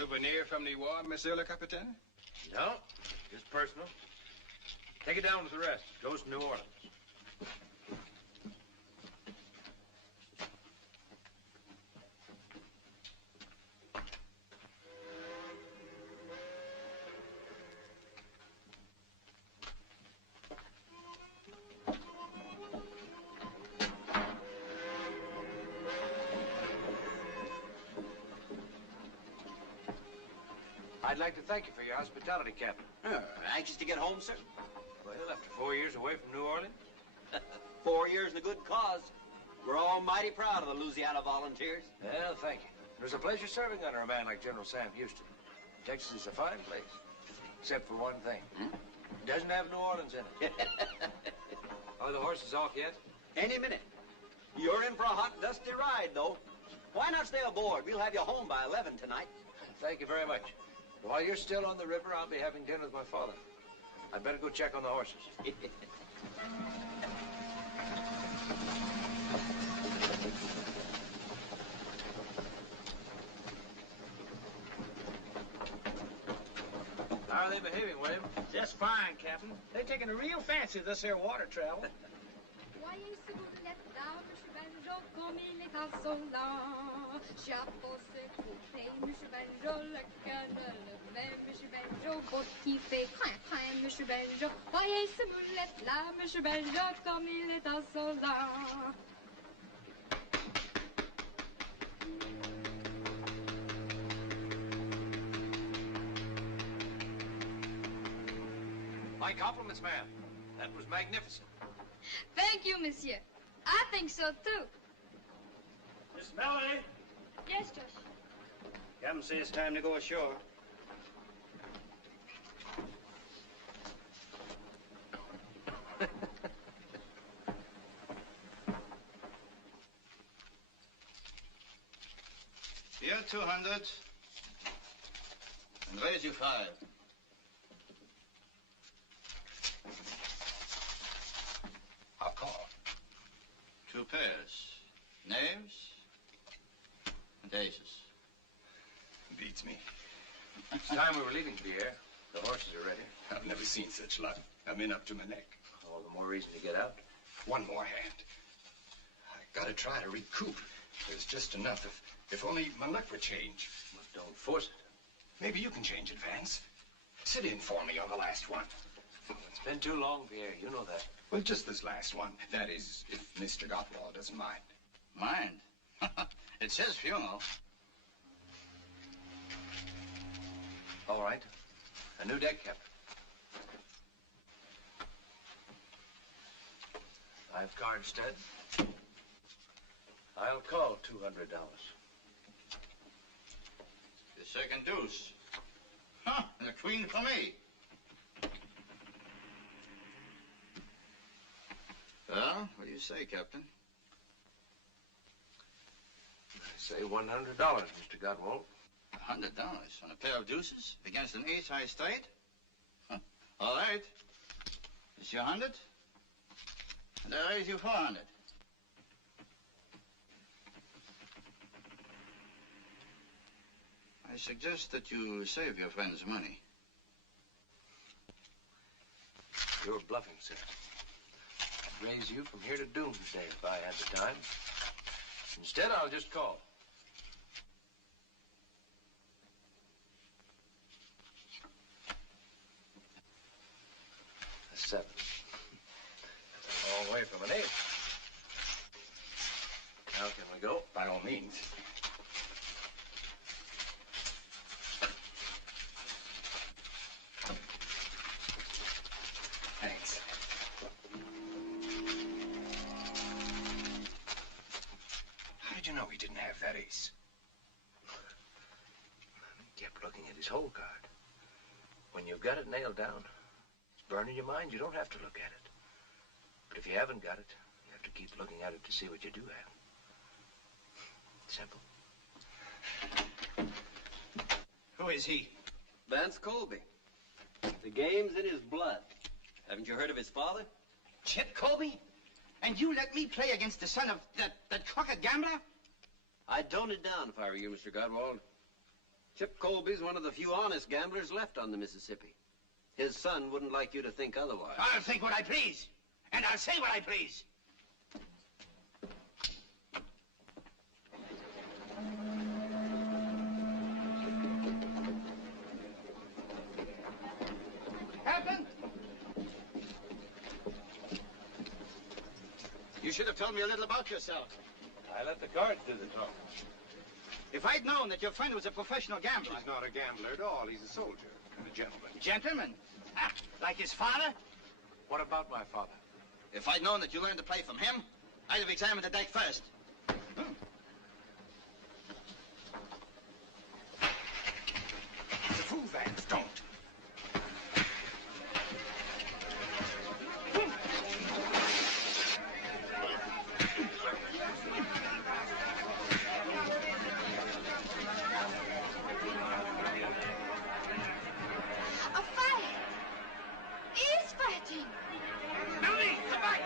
Souvenir from the war, Monsieur le Capitaine? No, just personal. Take it down with the rest. Goes to New Orleans. I'd like to thank you for your hospitality, Captain. Anxious to get home, sir? Well, after 4 years away from New Orleans? 4 years in a good cause. We're all mighty proud of the Louisiana Volunteers. Well, thank you. It was a pleasure serving under a man like General Sam Houston. Texas is a fine place, except for one thing. It doesn't have New Orleans in it. Are the horses off yet? Any minute. You're in for a hot, dusty ride, though. Why not stay aboard? We'll have you home by 11 tonight. Thank you very much. While you're still on the river, I'll be having dinner with my father. I'd better go check on the horses. How are they behaving, William? Just fine, Captain. They're taking a real fancy to this here water travel. Voyez ce boulette-là, Monsieur Banjo, comme il est insolent. Chapeau se coupé, Monsieur Banjo, le canne levé, Monsieur Banjo, beau qui fait crin, crin, Monsieur Banjo. Voyez ce boulette-là, Monsieur Banjo, comme il est insolent. My compliments, ma'am. That was magnificent. Thank you, Monsieur. I think so, too. Miss Melanie. Yes, Josh. Captain says it's time to go ashore. Here, 200. And raise you 5. I'll call. 2 pairs. Names and aces. Beats me. It's time we were leaving for the air. The horses are ready. I've never seen such luck. I'm in up to my neck. All the more reason to get out. One more hand. I gotta try to recoup. There's just enough if only my luck would change. Well, don't force it. Maybe you can change it, Vance. Sit in for me on the last one. It's been too long, Pierre. You know that. Well, just this last one. That is, if Mr. Gottwald doesn't mind. Mind? It's his funeral. All right. A new deck, Captain. 5 card stud. I'll call $200. The second deuce. Huh, and a queen for me. Well, what do you say, Captain? I say $100, Mr. Gottwald. $100 on a pair of deuces against an ace-high straight? Huh. All right. It's your 100, and I raise you 400. I suggest that you save your friend's money. You're bluffing, sir. I'd raise you from here to doomsday if I had the time. Instead, I'll just call. A 7. That's a long way from an 8. Now can we go? By all means. Thanks. How did you know he didn't have that ace? He kept looking at his hole card. When you've got it nailed down, it's burning your mind, you don't have to look at it. But if you haven't got it, you have to keep looking at it to see what you do have. Simple. Who is he? Vance Colby. The game's in his blood. Haven't you heard of his father? Chip Colby? And you let me play against the son of that crooked gambler? I'd tone it down if I were you, Mr. Godwald. Chip Colby's one of the few honest gamblers left on the Mississippi. His son wouldn't like you to think otherwise. I'll think what I please. And I'll say what I please. Captain? You should have told me a little about yourself. I let the cards do the talking. If I'd known that your friend was a professional gambler... He's not a gambler at all. He's a soldier and a gentleman. Gentleman? Ah, like his father? What about my father? If I'd known that you learned to play from him, I'd have examined the deck first. It's a fool, Vance. Don't. A fight! He is fighting! Melanie, come back!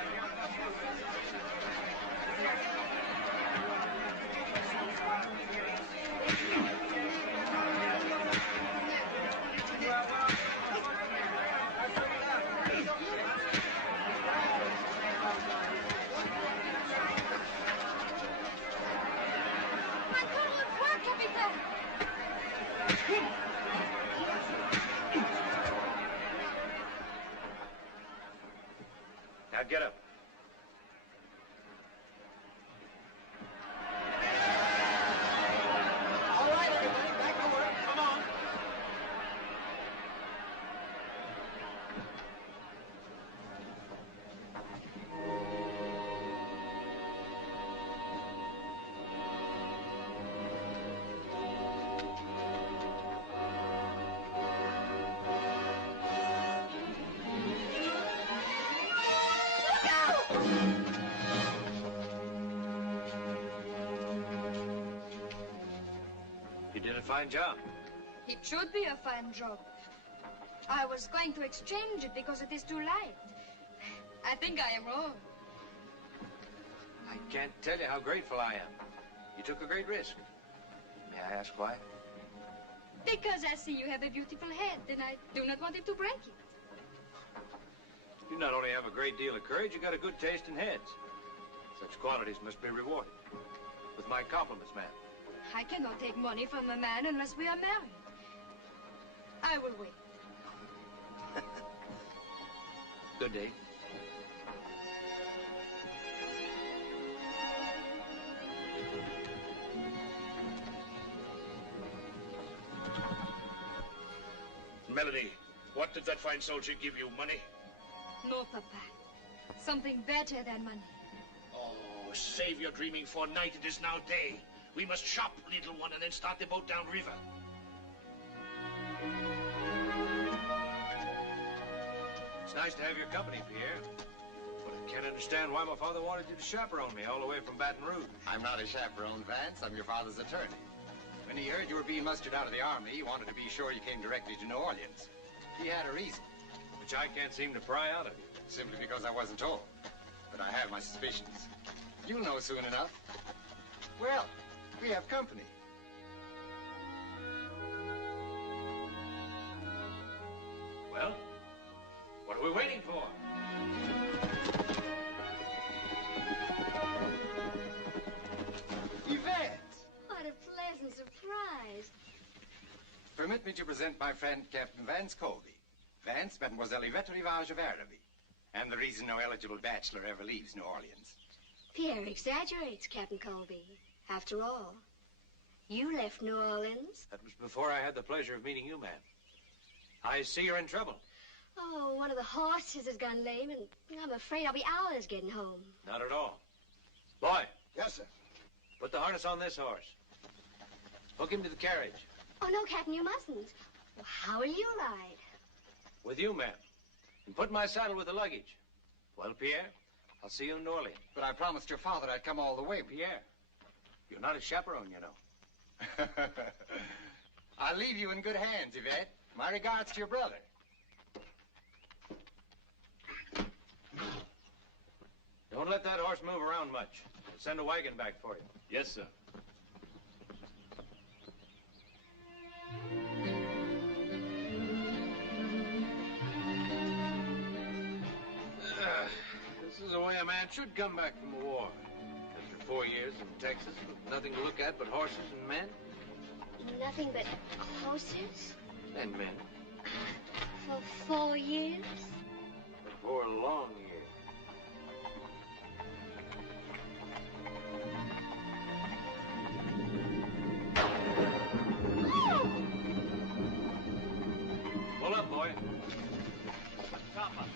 Encore une fois, capitaine! Now get up. All right, everybody, back to work. Come on. You did a fine job. It should be a fine job. I was going to exchange it because it is too light. I think I am wrong. I can't tell you how grateful I am. You took a great risk. May I ask why? Because I see you have a beautiful head, and I do not want it to break it. You not only have a great deal of courage, you got a good taste in heads. Such qualities must be rewarded. With my compliments, ma'am. I cannot take money from a man unless we are married. I will wait. Good day. Melanie, what did that fine soldier give you? Money? No, Papa. Something better than money. Oh, save your dreaming for night. It is now day. We must shop, little one, and then start the boat downriver. It's nice to have your company, Pierre. But I can't understand why my father wanted you to chaperone me all the way from Baton Rouge. I'm not a chaperone, Vance. I'm your father's attorney. When he heard you were being mustered out of the army, he wanted to be sure you came directly to New Orleans. He had a reason. Which I can't seem to pry out of you. Simply because I wasn't told. But I have my suspicions. You'll know soon enough. Well, we have company. Well, what are we waiting for? Permit me to present my friend, Captain Vance Colby. Vance, Mademoiselle Andre Rivage of Barbee. And the reason no eligible bachelor ever leaves New Orleans. Pierre exaggerates, Captain Colby. After all, you left New Orleans. That was before I had the pleasure of meeting you, ma'am. I see you're in trouble. Oh, one of the horses has gone lame, and I'm afraid I'll be hours getting home. Not at all. Boy. Yes, sir. Put the harness on this horse. Hook him to the carriage. Oh, no, Captain, you mustn't. Well, how will you ride? With you, ma'am. And put my saddle with the luggage. Well, Pierre, I'll see you in New Orleans. But I promised your father I'd come all the way. Pierre, you're not a chaperone, you know. I'll leave you in good hands, Yvette. My regards to your brother. Don't let that horse move around much. I'll send a wagon back for you. Yes, sir. This is the way a man should come back from a war. After 4 years in Texas with nothing to look at but horses and men. Nothing but horses? And men. For 4 years? For 4 long years. Pull up, boy. Stop up.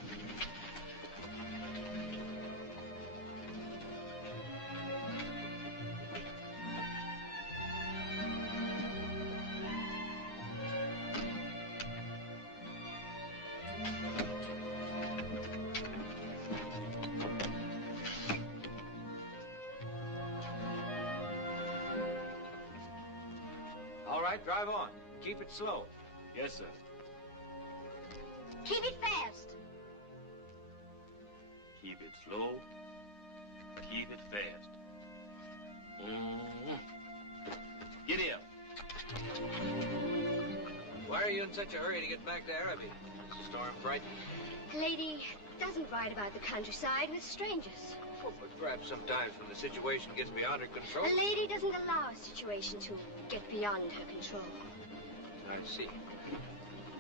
All right, drive on. Keep it slow. Yes, sir. Keep it fast. Keep it slow. Keep it fast. Get up. Why are you in such a hurry to get back to Barbee? Is the storm frightening? A lady doesn't ride about the countryside with strangers. Oh, but perhaps sometimes when the situation gets beyond her control. A lady doesn't allow a situation to get beyond her control. I see.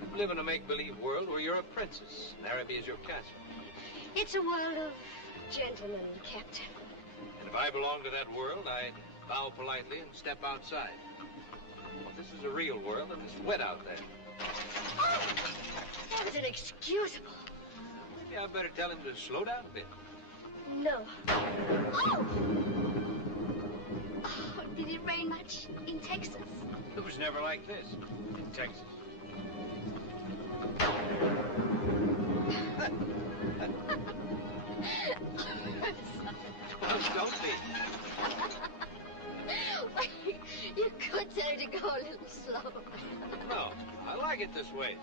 You live in a make-believe world where you're a princess, and Barbee is your castle. It's a world of gentlemen, Captain. And if I belonged to that world, I'd bow politely and step outside. But this is a real world, and it's wet out there. Oh, that was inexcusable. Maybe I'd better tell him to slow down a bit. No. Oh! Oh, did it rain much in Texas? It was never like this in Texas. Don't be. You could tell her to go a little slow. No, I like it this way.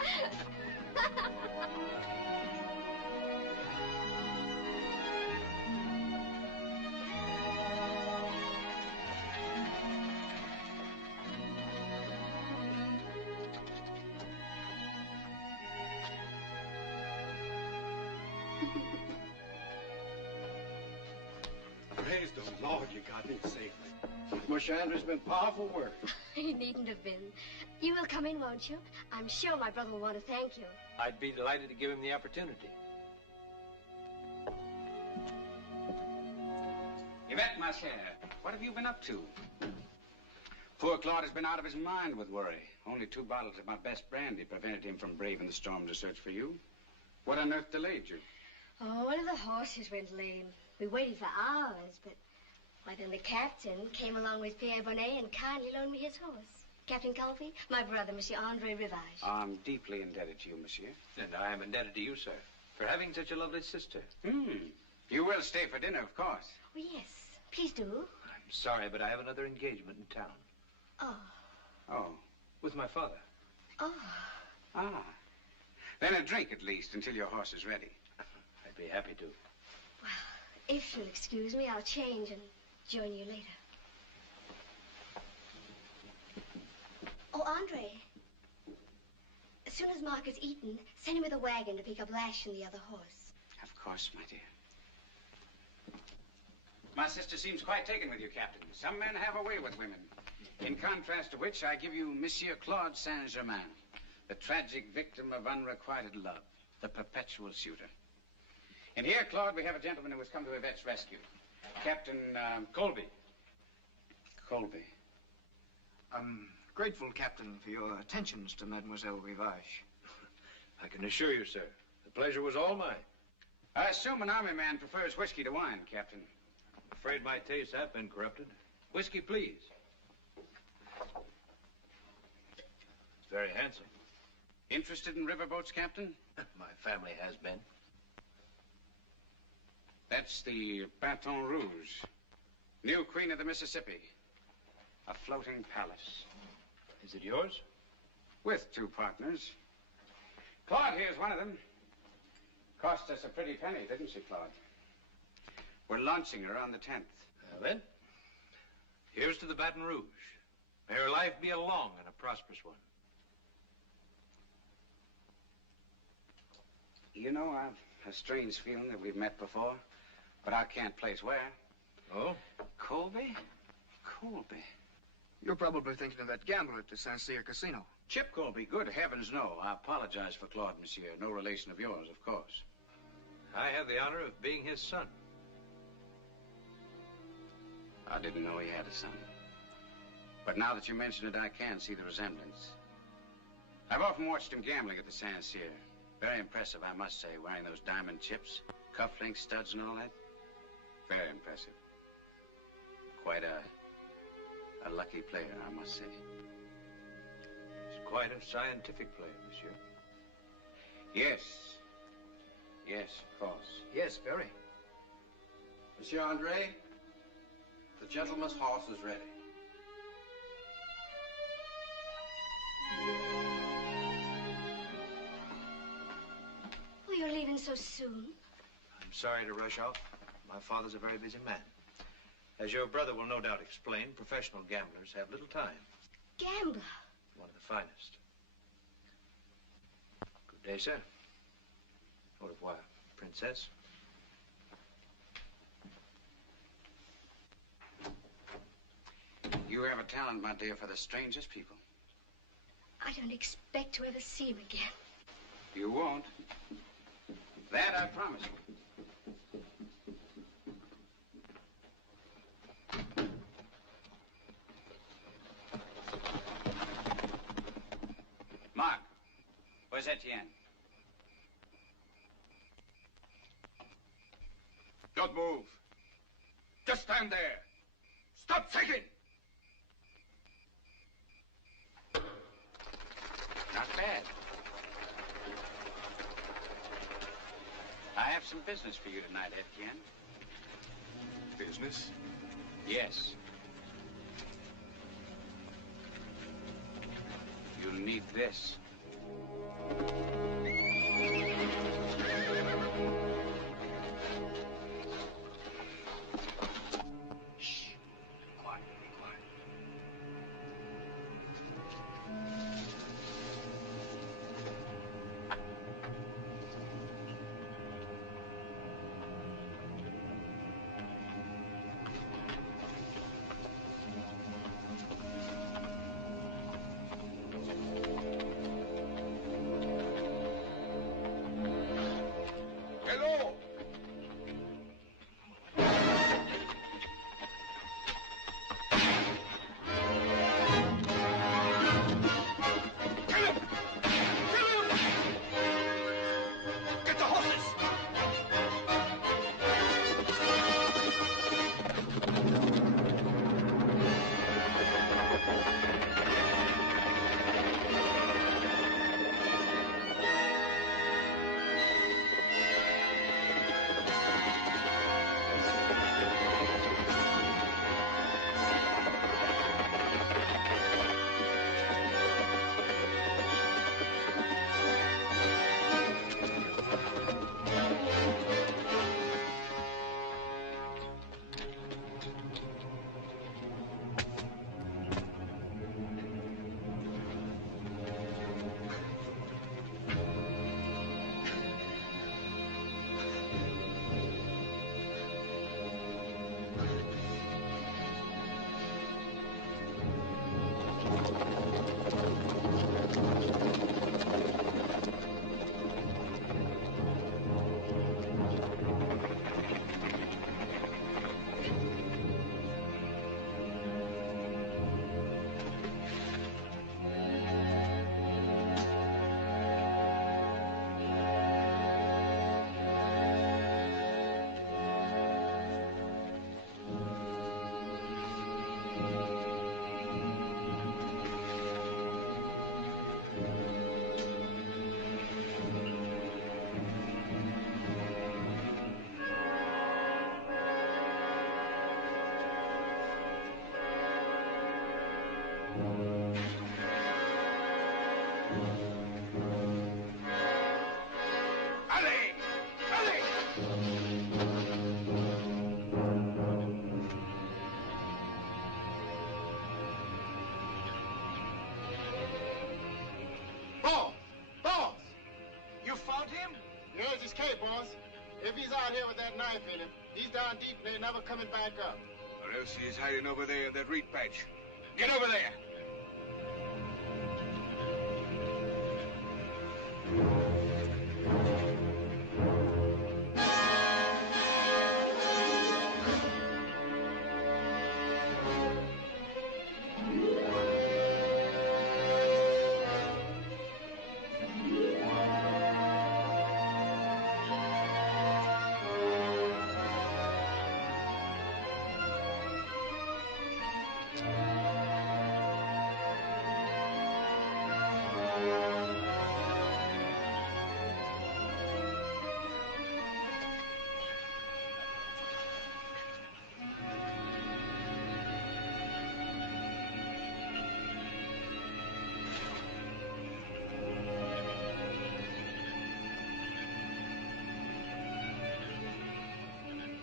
Praise the Lord you got me safely. Monsieur Andre's been powerful work. He needn't have been. You will come in, won't you? I'm sure my brother will want to thank you. I'd be delighted to give him the opportunity. Yvette, ma chère, what have you been up to? Poor Claude has been out of his mind with worry. Only 2 bottles of my best brandy prevented him from braving the storm to search for you. What on earth delayed you? Oh, one of the horses went lame. We waited for hours, but... Why, then the captain came along with Pierre Bonnet and kindly loaned me his horse. Captain Colby, my brother, Monsieur Andre Rivage. I'm deeply indebted to you, monsieur. And I am indebted to you, sir, for having such a lovely sister. You will stay for dinner, of course. Oh, yes. Please do. I'm sorry, but I have another engagement in town. Oh. Oh. With my father. Oh. Ah. Then a drink, at least, until your horse is ready. I'd be happy to. Well, if you'll excuse me, I'll change and join you later. Oh, Andre. As soon as Mark has eaten, send him with a wagon to pick up Lash and the other horse. Of course, my dear. My sister seems quite taken with you, Captain. Some men have a way with women. In contrast to which, I give you Monsieur Claude Saint-Germain, the tragic victim of unrequited love, the perpetual suitor. And here, Claude, we have a gentleman who has come to Yvette's rescue. Captain Colby. Colby. I'm grateful, Captain, for your attentions to Mademoiselle Rivage. I can assure you, sir, the pleasure was all mine. I assume an army man prefers whiskey to wine, Captain. I'm afraid my tastes have been corrupted. Whiskey, please. It's very handsome. Interested in riverboats, Captain? My family has been. That's the Baton Rouge, new queen of the Mississippi. A floating palace. Is it yours? With 2 partners. Claude here's one of them. Cost us a pretty penny, didn't she, Claude? We're launching her on the 10th. Now then, here's to the Baton Rouge. May her life be a long and a prosperous one. You know, I've a strange feeling that we've met before, but I can't place where. Oh? Colby? Colby. You're probably thinking of that gambler at the Saint Cyr Casino. Chip Colby, good heavens, no. I apologize for Claude, monsieur. No relation of yours, of course. I have the honor of being his son. I didn't know he had a son. But now that you mention it, I can see the resemblance. I've often watched him gambling at the Saint Cyr. Very impressive, I must say, wearing those diamond chips, cufflinks, studs, and all that. Very impressive. Quite a lucky player, I must say. He's quite a scientific player, monsieur. Yes. Yes, of course. Yes, very. Monsieur Andre, the gentleman's horse is ready. Oh, you're leaving so soon. I'm sorry to rush off. My father's a very busy man. As your brother will no doubt explain, professional gamblers have little time. Gambler? One of the finest. Good day, sir. Au revoir, princess. You have a talent, my dear, for the strangest people. I don't expect to ever see him again. You won't. That I promise you. Mark, where's Etienne? Don't move. Just stand there. Stop shaking. Not bad. I have some business for you tonight, Etienne. Business? Yes. You'll need this. Shh. Quiet, be quiet. If he's out here with that knife in him, he's down deep and they're never coming back up. Or else he's hiding over there in that reed patch. Get over there!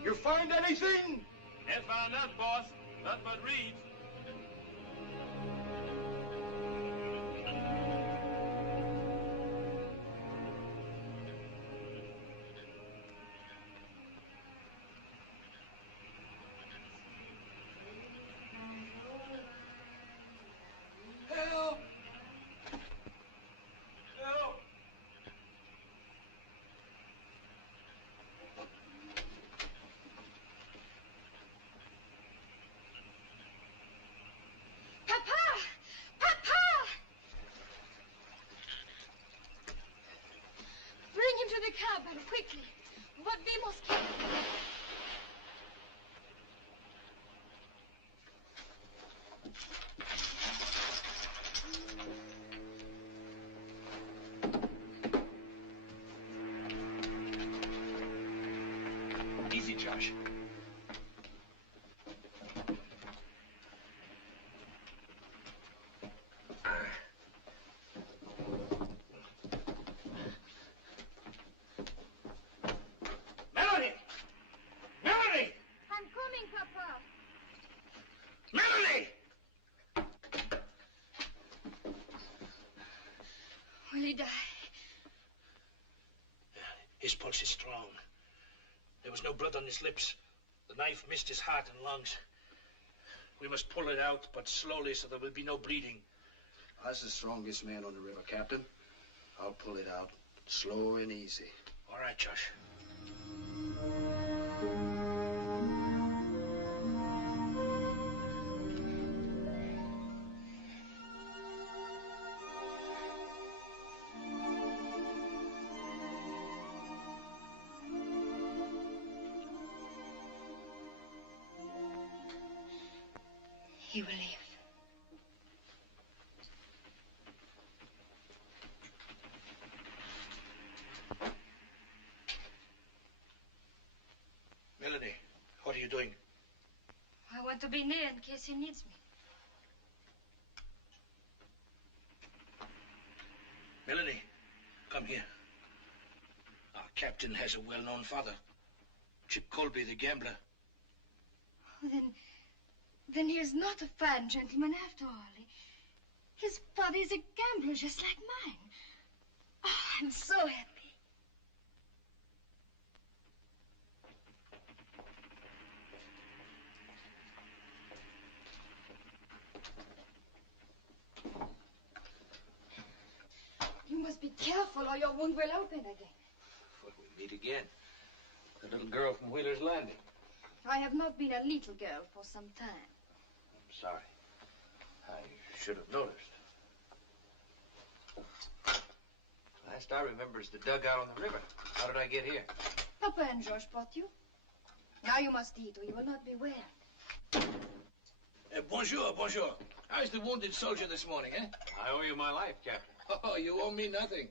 You find anything? Ain't found nothing, boss. Nothing but reeds. Help! Help! To the cabin, quickly. What we must kill. Easy, Josh. Melanie! Melanie! I'm coming, Papa. Melanie! Will he die? His pulse is strong. There was no blood on his lips. The knife missed his heart and lungs. We must pull it out, but slowly so there will be no bleeding. I was the strongest man on the river, Captain. I'll pull it out, slow and easy. All right, Josh. He will live. Melanie, what are you doing? I want to be near in case he needs me. Melanie, come here. Our captain has a well-known father. Chip Colby, the gambler. Oh, then he is not a fine gentleman after all. His father is a gambler just like mine. Oh, I'm so happy. careful or your wound will open again. Well, we meet again. The little girl from Wheeler's Landing. I have not been a little girl for some time. I'm sorry. I should have noticed. Last I remember is the dugout on the river. How did I get here? Papa and George brought you. Now you must eat or you will not be well. Bonjour, bonjour. How's the wounded soldier this morning, eh? I owe you my life, Captain. Oh, you owe me nothing.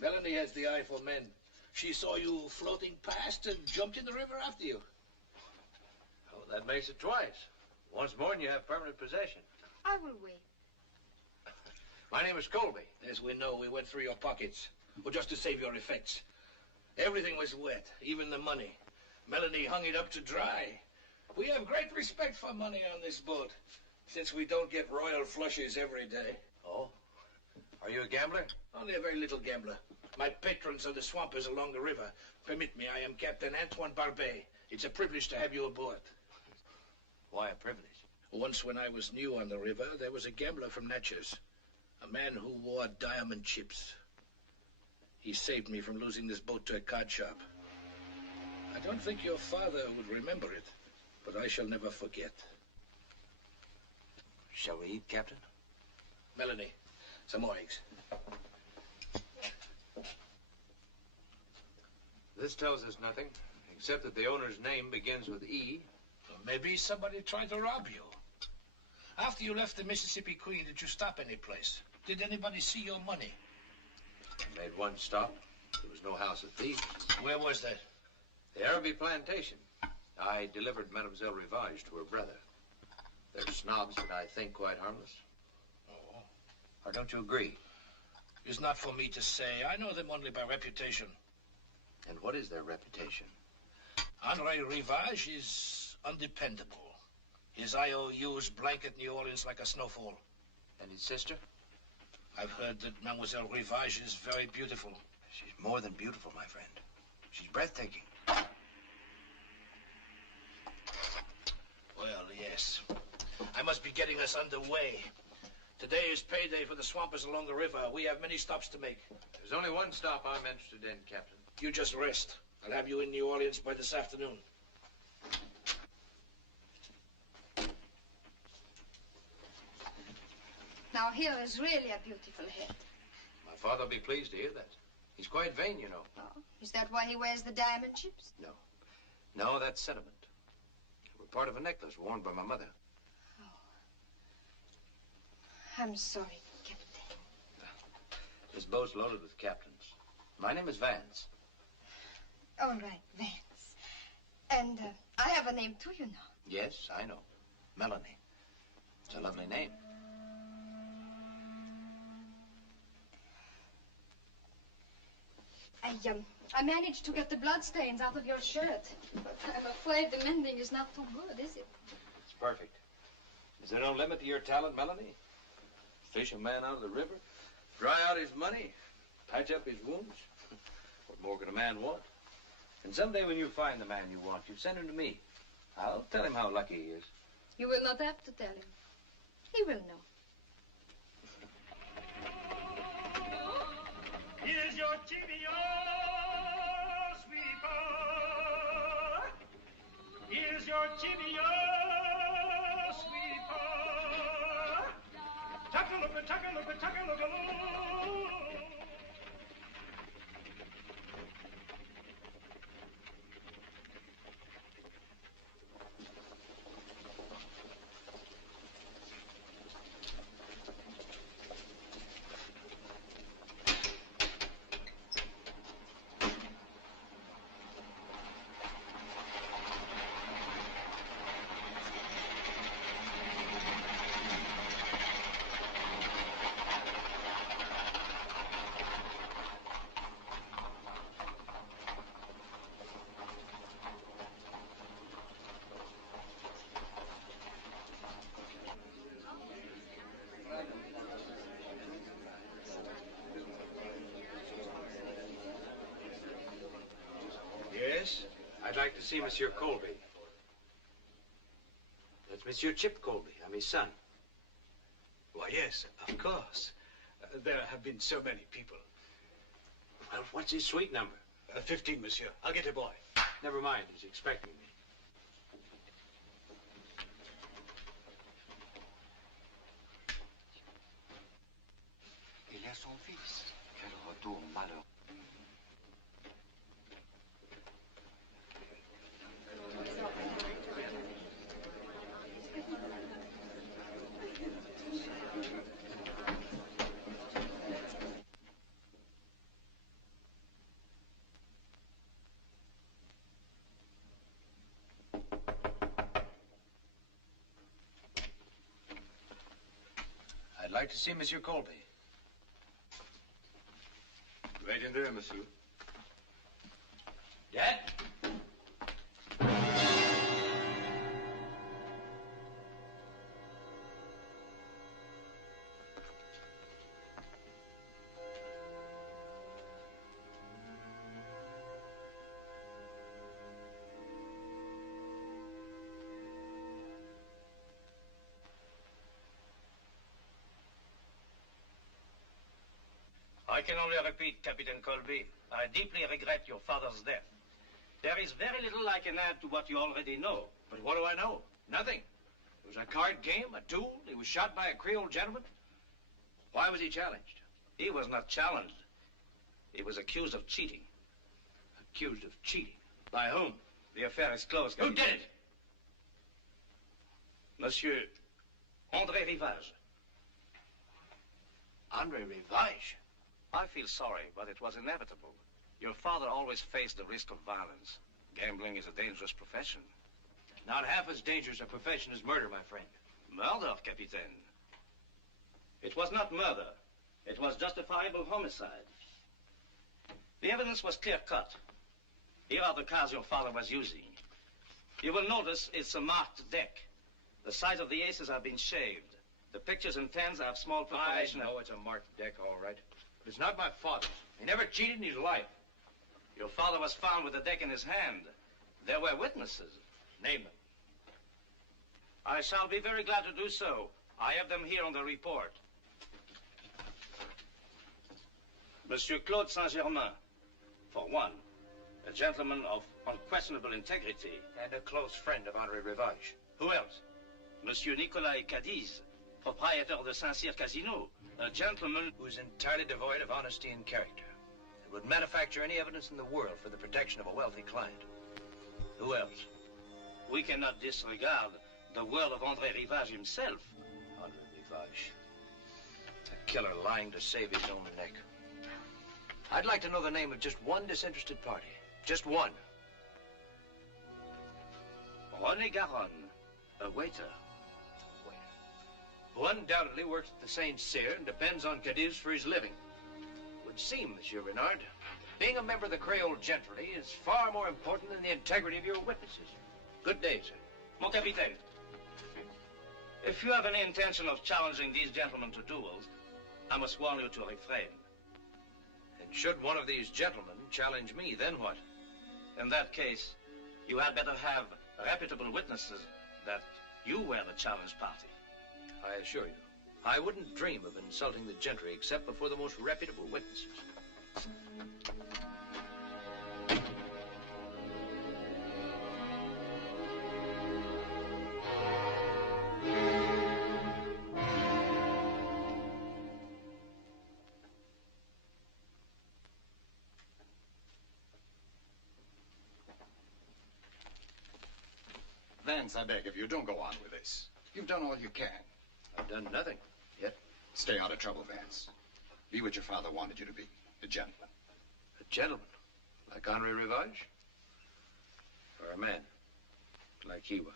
Melanie has the eye for men. She saw you floating past and jumped in the river after you. Oh, that makes it twice. Once more and you have permanent possession. I will wait. My name is Colby. As we know, we went through your pockets. Well, just to save your effects. Everything was wet, even the money. Melanie hung it up to dry. We have great respect for money on this boat, since we don't get royal flushes every day. Oh? Are you a gambler? Only a very little gambler. My patrons are the swampers along the river. Permit me, I am Captain Antoine Barbee. It's a privilege to have you aboard. Why a privilege? Once when I was new on the river, there was a gambler from Natchez. A man who wore diamond chips. He saved me from losing this boat to a card shop. I don't think your father would remember it, but I shall never forget. Shall we eat, Captain? Melanie, some more eggs. This tells us nothing, except that the owner's name begins with E. Maybe somebody tried to rob you. After you left the Mississippi Queen, did you stop any place? Did anybody see your money? I made one stop. There was no house of thieves. Where was that? The Arabie plantation. I delivered Mademoiselle Rivage to her brother. They're snobs, but I think quite harmless. Oh. Or don't you agree? It's not for me to say. I know them only by reputation. And what is their reputation? Andre Rivage is undependable. His IOUs blanket New Orleans like a snowfall. And his sister? I've heard that Mademoiselle Rivage is very beautiful. She's more than beautiful, my friend. She's breathtaking. Well, yes. I must be getting us underway. Today is payday for the swampers along the river. We have many stops to make. There's only one stop I'm interested in, Captain. You just rest. I'll have you in New Orleans by this afternoon. Now here is really a beautiful head. My father will be pleased to hear that. He's quite vain, you know. Oh, is that why he wears the diamond chips? No. No, that's sentiment. They were part of a necklace worn by my mother. Oh. I'm sorry, Captain. This boat's loaded with captains. My name is Vance. All right, Vance. And I have a name too, you know. Yes, I know. Melanie. It's a lovely name. I managed to get the bloodstains out of your shirt, but I'm afraid the mending is not too good, is it? It's perfect. Is there no limit to your talent, Melanie? Fish a man out of the river, dry out his money, patch up his wounds. What more could a man want? And someday when you find the man you want, you send him to me. I'll tell him how lucky he is. You will not have to tell him. He will know. Here's your chivio, sweeper. Here's your chivio, sweeper. Tuck-a-look-a, tuck-a-look-a, tuck-a-look-a-loo. Yes? I'd like to see Monsieur Colby. That's Monsieur Chip Colby. I'm his son. Why, yes, of course. There have been so many people. Well, what's his suite number? 15, monsieur. I'll get a boy. Never mind, he's expecting me. Il est son fils. Quel retour malheureux. I'd like to see Monsieur Colby. Right in there, monsieur. Dad? I can only repeat, Captain Colby, I deeply regret your father's death. There is very little I can add to what you already know. But what do I know? Nothing. It was a card game, a duel. He was shot by a Creole gentleman. Why was he challenged? He was not challenged. He was accused of cheating. Accused of cheating? By whom? The affair is closed, Who Captain. did it? Monsieur Andre Rivage. Andre Rivage? I feel sorry, but it was inevitable. Your father always faced the risk of violence. Gambling is a dangerous profession. Not half as dangerous a profession as murder, my friend. Murder, Capitaine. It was not murder. It was justifiable homicide. The evidence was clear-cut. Here are the cards your father was using. You will notice it's a marked deck. The sides of the aces have been shaved. The pictures and tens have small perforation. I know it's a marked deck, all right. But it's not my father's. He never cheated in his life. Your father was found with the deck in his hand. There were witnesses. Name them. I shall be very glad to do so. I have them here on the report. Monsieur Claude Saint-Germain, for one, a gentleman of unquestionable integrity. And a close friend of Andre Rivage. Who else? Monsieur Nicolas Cadiz, proprietor de Saint-Cyr Casino, a gentleman who is entirely devoid of honesty and character. And would manufacture any evidence in the world for the protection of a wealthy client. Who else? We cannot disregard the word of Andre Rivage himself. Andre Rivage. A killer lying to save his own neck. I'd like to know the name of just one disinterested party. Just one. René Garonne, a waiter. Who undoubtedly works at the Saint-Cyr and depends on Cadiz for his living. Would seem, Monsieur Renard, being a member of the Creole gentry is far more important than the integrity of your witnesses. Good day, sir. Mon capitaine, if you have any intention of challenging these gentlemen to duels, I must warn you to refrain. And should one of these gentlemen challenge me, then what? In that case, you had better have reputable witnesses that you were the challenge party. I assure you, I wouldn't dream of insulting the gentry except before the most reputable witnesses. Vance, I beg of you, don't go on with this. You've done all you can. I've done nothing yet. Stay out of trouble, Vance. Be what your father wanted you to be, a gentleman. A gentleman? Like Andre Rivage? Or a man? Like he was?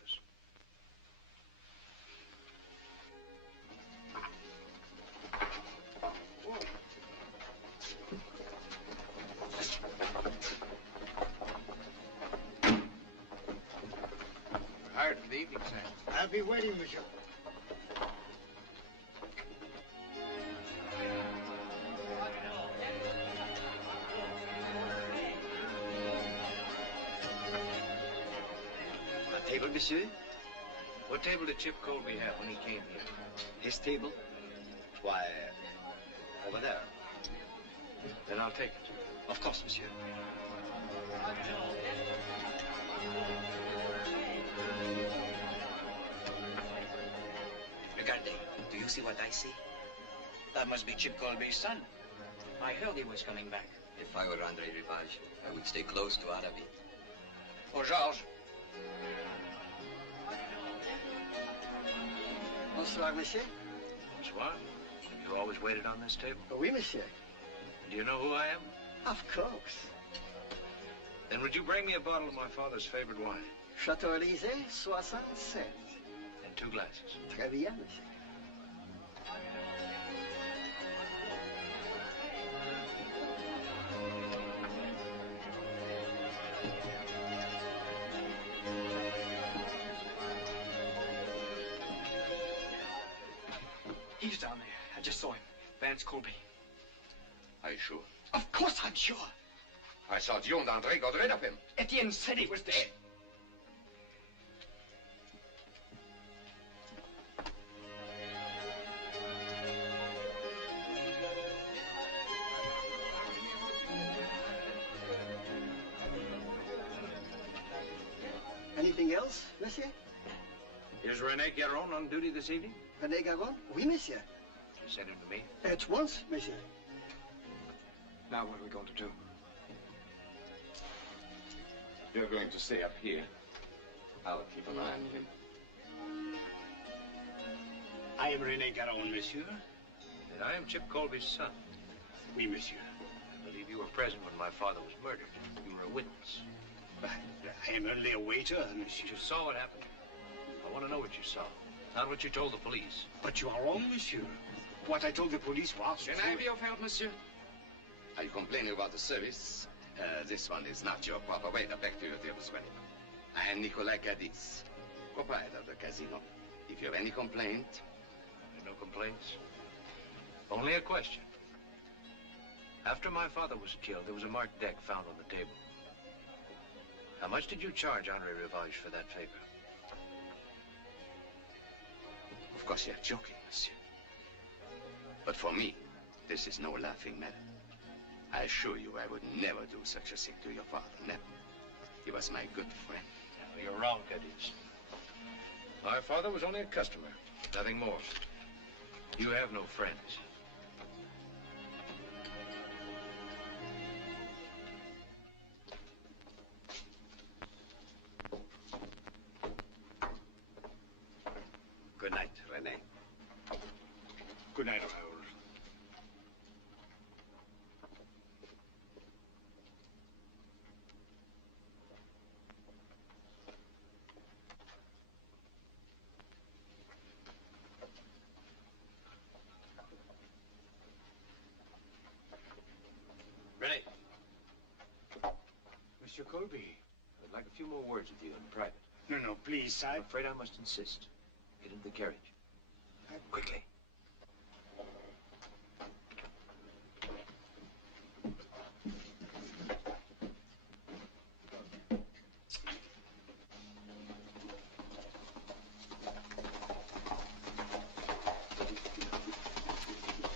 We're hired for the evening, sir. I'll be waiting, monsieur. Table, monsieur? What table did Chip Colby have when he came here? His table? Why, over there. Then I'll take it. Of course, monsieur. Regardez, do you see what I see? That must be Chip Colby's son. I heard he was coming back. If I were Andre Rivage, I would stay close to Barbee. Oh, Georges. Bonsoir, monsieur. Bonsoir. You always waited on this table? Oui, monsieur. Do you know who I am? Of course. Then would you bring me a bottle of my father's favorite wine? Chateau Élysée, 67. And 2 glasses. Très bien, monsieur. He's down there. I just saw him. Vance Colby. Are you sure? Of course I'm sure. I saw Dion and Andre got rid of him. Etienne said he was dead. Anything else, monsieur? Is Rene Garon on duty this evening? René Garon? Oui, monsieur. You send him to me? At once, monsieur. Now what are we going to do? You're going to stay up here. I'll keep an eye on him. I am René Garon, monsieur. And I am Chip Colby's son. Oui, monsieur. I believe you were present when my father was murdered. You were a witness. I am only a waiter, monsieur. You saw what happened. I want to know what you saw, not what you told the police. But you are wrong, monsieur. What I told the police was... Can I be of help, monsieur? Are you complaining about the service? This one is not your proper way. Back to your tables, well. I am Nicolas Cadiz, proprietor of the casino. If you have any complaint... No complaints? Only a question. After my father was killed, there was a marked deck found on the table. How much did you charge Andre Rivage for that favor? Of course, you're joking, monsieur. But for me, this is no laughing matter. I assure you I would never do such a thing to your father, never. He was my good friend. No, you're wrong, Cadiz. My father was only a customer, nothing more. You have no friends. Good night, René. Good night, Raoul. René. Monsieur Colby. I'd like a few more words with you in private. No, please, I'm afraid I must insist. Get into the carriage. Quickly.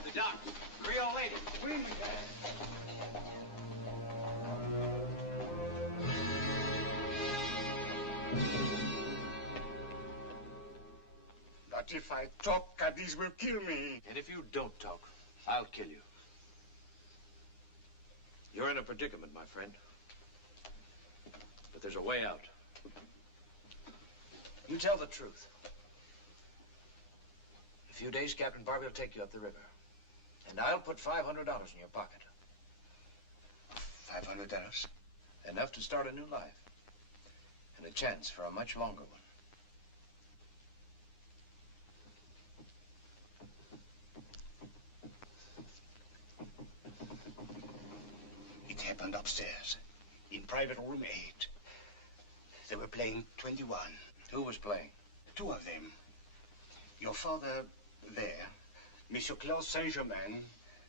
The doc. Creole lady. Bring me that. But if I talk, Cadiz will kill me. And if you don't talk, I'll kill you. You're in a predicament, my friend. But there's a way out. You tell the truth. In a few days, Captain Barbee will take you up the river. And I'll put $500 in your pocket. $500? Enough to start a new life. And a chance for a much longer one. It happened upstairs, in private room 8. They were playing 21. Who was playing? 2 of them. Your father there, Monsieur Claude Saint-Germain,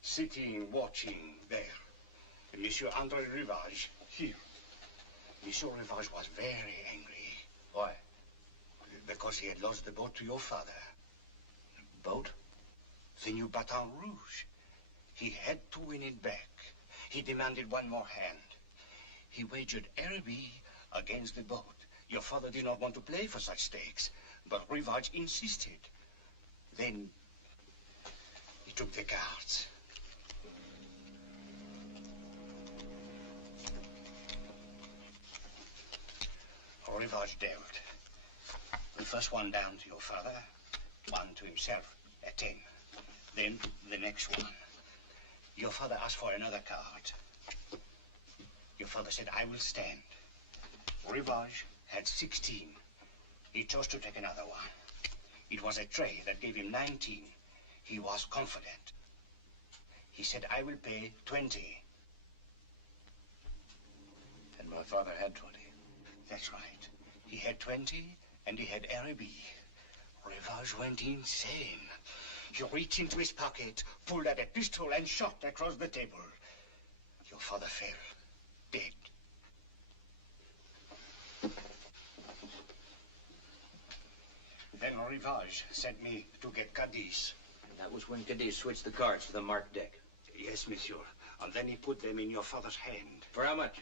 sitting, watching there. And Monsieur Andre Rivage here. Monsieur Rivage was very angry. Why? Because he had lost the boat to your father. Boat? The new Baton Rouge. He had to win it back. He demanded one more hand. He wagered Barbee against the boat. Your father did not want to play for such stakes, but Rivage insisted. Then he took the cards. Rivage dealt. The first one down to your father, one to himself, a 10. Then the next one. Your father asked for another card. Your father said, I will stand. Rivage had 16. He chose to take another one. It was a tray that gave him 19. He was confident. He said, I will pay 20. And my father had 20. That's right. He had 20, and he had Barbee. Rivage went insane. He reached into his pocket, pulled out a pistol, and shot across the table. Your father fell, dead. Then Rivage sent me to get Cadiz. And that was when Cadiz switched the cards to the marked deck. Yes, monsieur. And then he put them in your father's hand. For how much?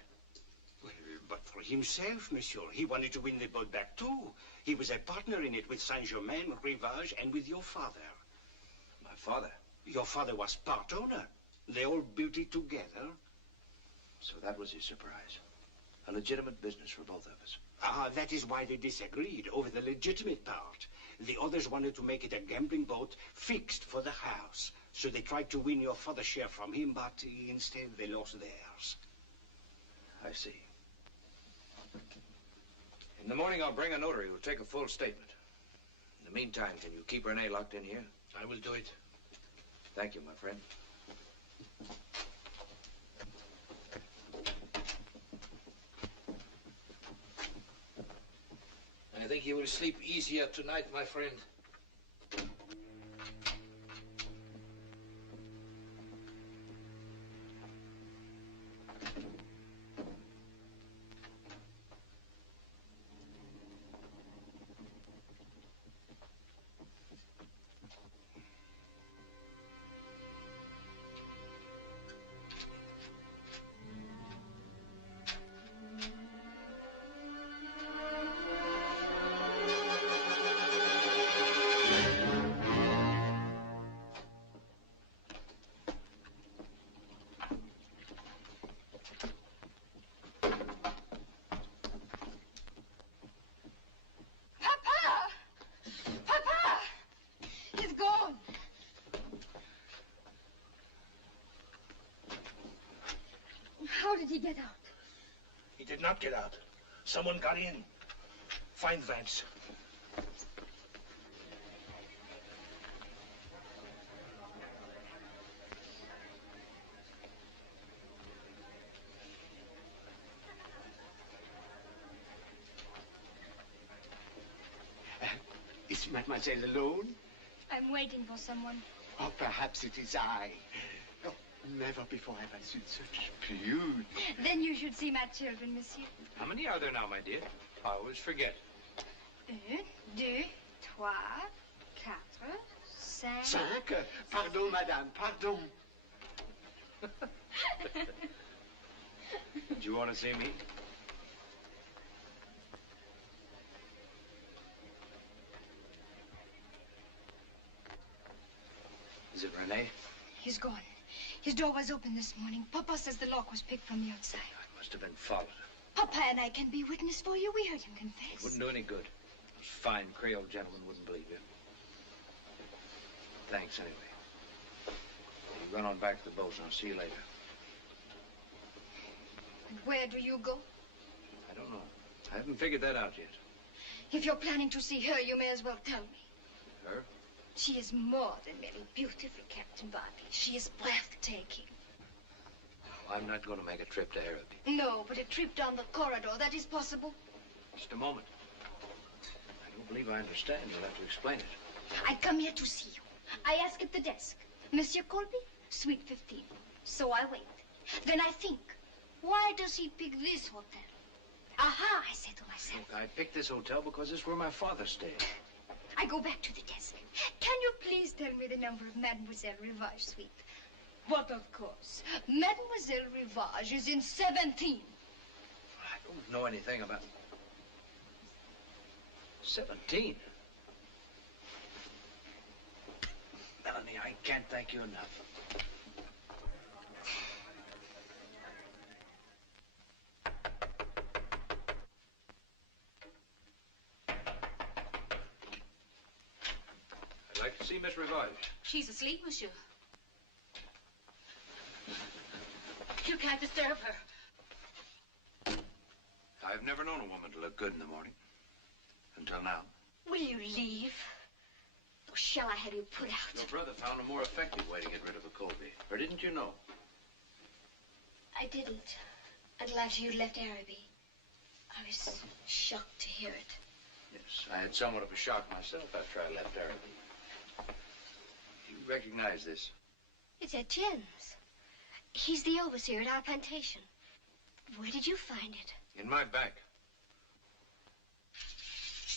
Well, but for himself, monsieur. He wanted to win the boat back, too. He was a partner in it with Saint-Germain, Rivage, and with your father. My father? Your father was part owner. They all built it together. So that was his surprise. A legitimate business for both of us. That is why they disagreed over the legitimate part. The others wanted to make it a gambling boat fixed for the house. So they tried to win your father's share from him, but instead they lost theirs. I see. In the morning, I'll bring a notary who'll take a full statement. In the meantime, can you keep Renee locked in here? I will do it. Thank you, my friend. I think you will sleep easier tonight, my friend. How did he get out? He did not get out. Someone got in. Find Vance. Is Mademoiselle alone? I'm waiting for someone. Oh, perhaps it is I. Oh, never before have I seen such beauty. Then you should see my children, monsieur. How many are there now, my dear? I always forget. 1, 2, 3, 4, 5. 5? Pardon, madame, pardon. Did you want to see me? Is it Rene? He's gone. His door was open this morning. Papa says the lock was picked from the outside. I must have been followed. Papa and I can be witness for you. We heard him confess. It wouldn't do any good. Those fine Creole gentlemen wouldn't believe you. Thanks, anyway. You run on back to the boat, and I'll see you later. And where do you go? I don't know. I haven't figured that out yet. If you're planning to see her, you may as well tell me. Her? She is more than merely beautiful, Captain Barbee. She is breathtaking. Oh, I'm not going to make a trip to Barbee. No, but a trip down the corridor, that is possible. Just a moment. I don't believe I understand. You'll have to explain it. I come here to see you. I ask at the desk, Monsieur Colby, suite 15. So I wait. Then I think, why does he pick this hotel? Aha, I say to myself. Look, I picked this hotel because it's where my father stayed. I go back to the desk. Can you please tell me the number of Mademoiselle Rivage suite? But of course, Mademoiselle Rivage is in 17. I don't know anything about 17. Melanie, I can't thank you enough. I'd like to see Miss Rivage. She's asleep, monsieur. You can't disturb her. I've never known a woman to look good in the morning. Until now. Will you leave? Or shall I have you put out? Your brother found a more effective way to get rid of a Colby. Or didn't you know? I didn't. Until after you'd left Araby. I was shocked to hear it. Yes, I had somewhat of a shock myself after I left Araby. You recognize this? It's Etienne's. He's the overseer at our plantation. Where did you find it? In my bag.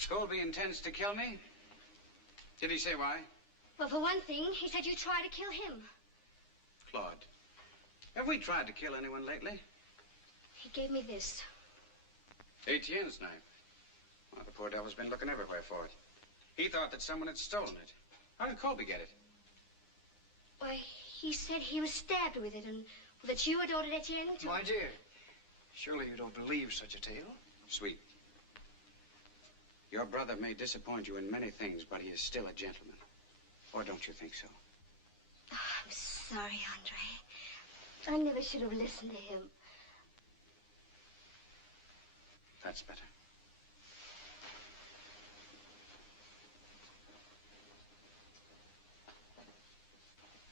Colby intends to kill me? Did he say why? Well, for one thing, he said you tried to kill him. Claude, have we tried to kill anyone lately? He gave me this. Etienne's knife. Well, the poor devil's been looking everywhere for it. He thought that someone had stolen it. How did Colby get it? Why, he said he was stabbed with it and that you had ordered Etienne to... My dear, surely you don't believe such a tale? Sweet. Your brother may disappoint you in many things, but he is still a gentleman. Or don't you think so? Oh, I'm sorry, Andre. I never should have listened to him. That's better.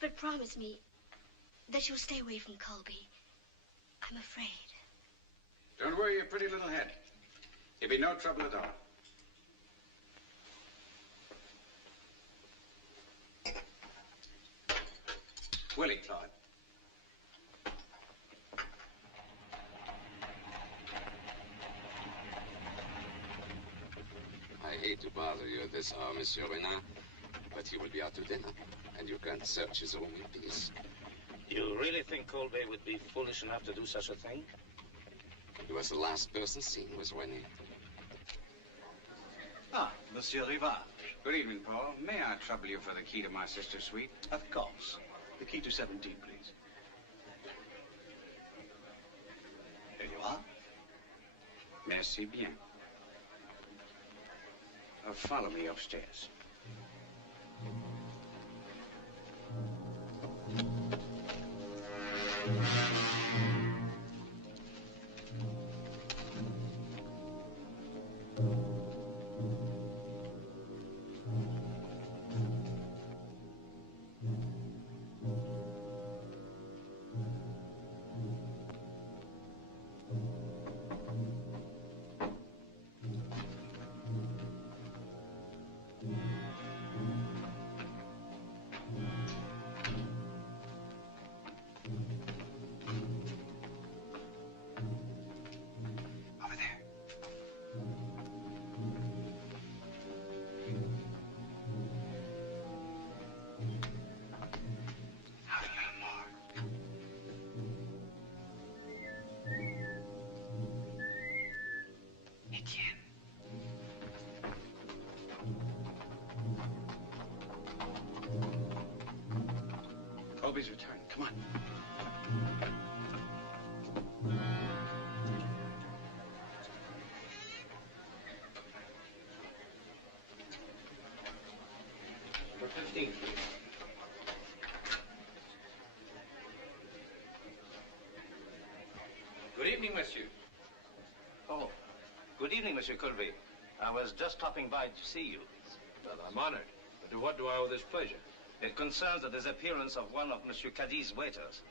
But promise me that you'll stay away from Colby. I'm afraid. Don't worry your pretty little head. There'll be no trouble at all. Willie, Claude. I hate to bother you at this hour, Monsieur Renard, but he will be out to dinner, and you can't search his room in peace. You really think Colby would be foolish enough to do such a thing? He was the last person seen with Rennie. Ah, Monsieur Rivage. Good evening, Paul. May I trouble you for the key to my sister's suite? Of course. The key to 17, please. Here you are. Merci bien. Follow me upstairs. Colby's return. Come on. Number 15. Good evening, monsieur. Oh, good evening, Monsieur Colby. I was just stopping by to see you. Well, I'm honored. But to what do I owe this pleasure? It concerns the disappearance of one of Monsieur Caddy's waiters.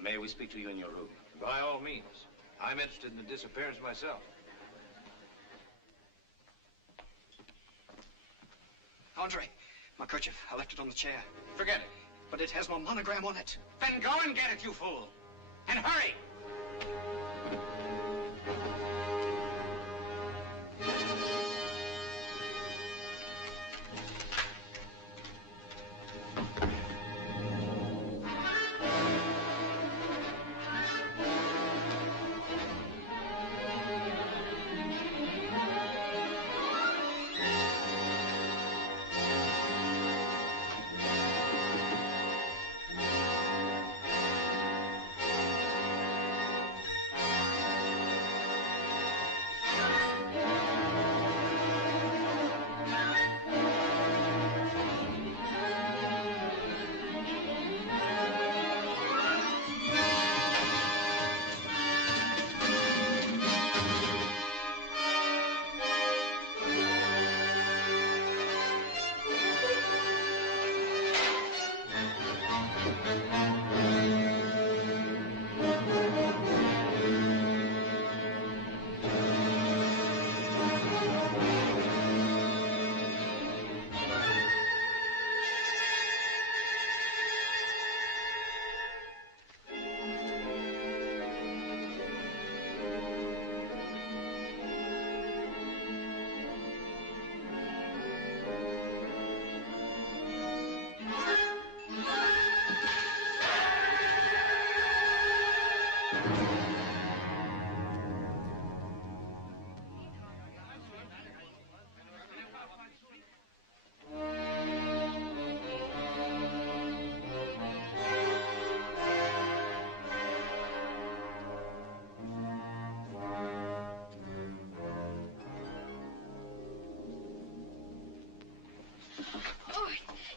May we speak to you in your room? By all means. I'm interested in the disappearance myself. Andre, my kerchief. I left it on the chair. Forget it. But it has my monogram on it. Then go and get it, you fool. And hurry!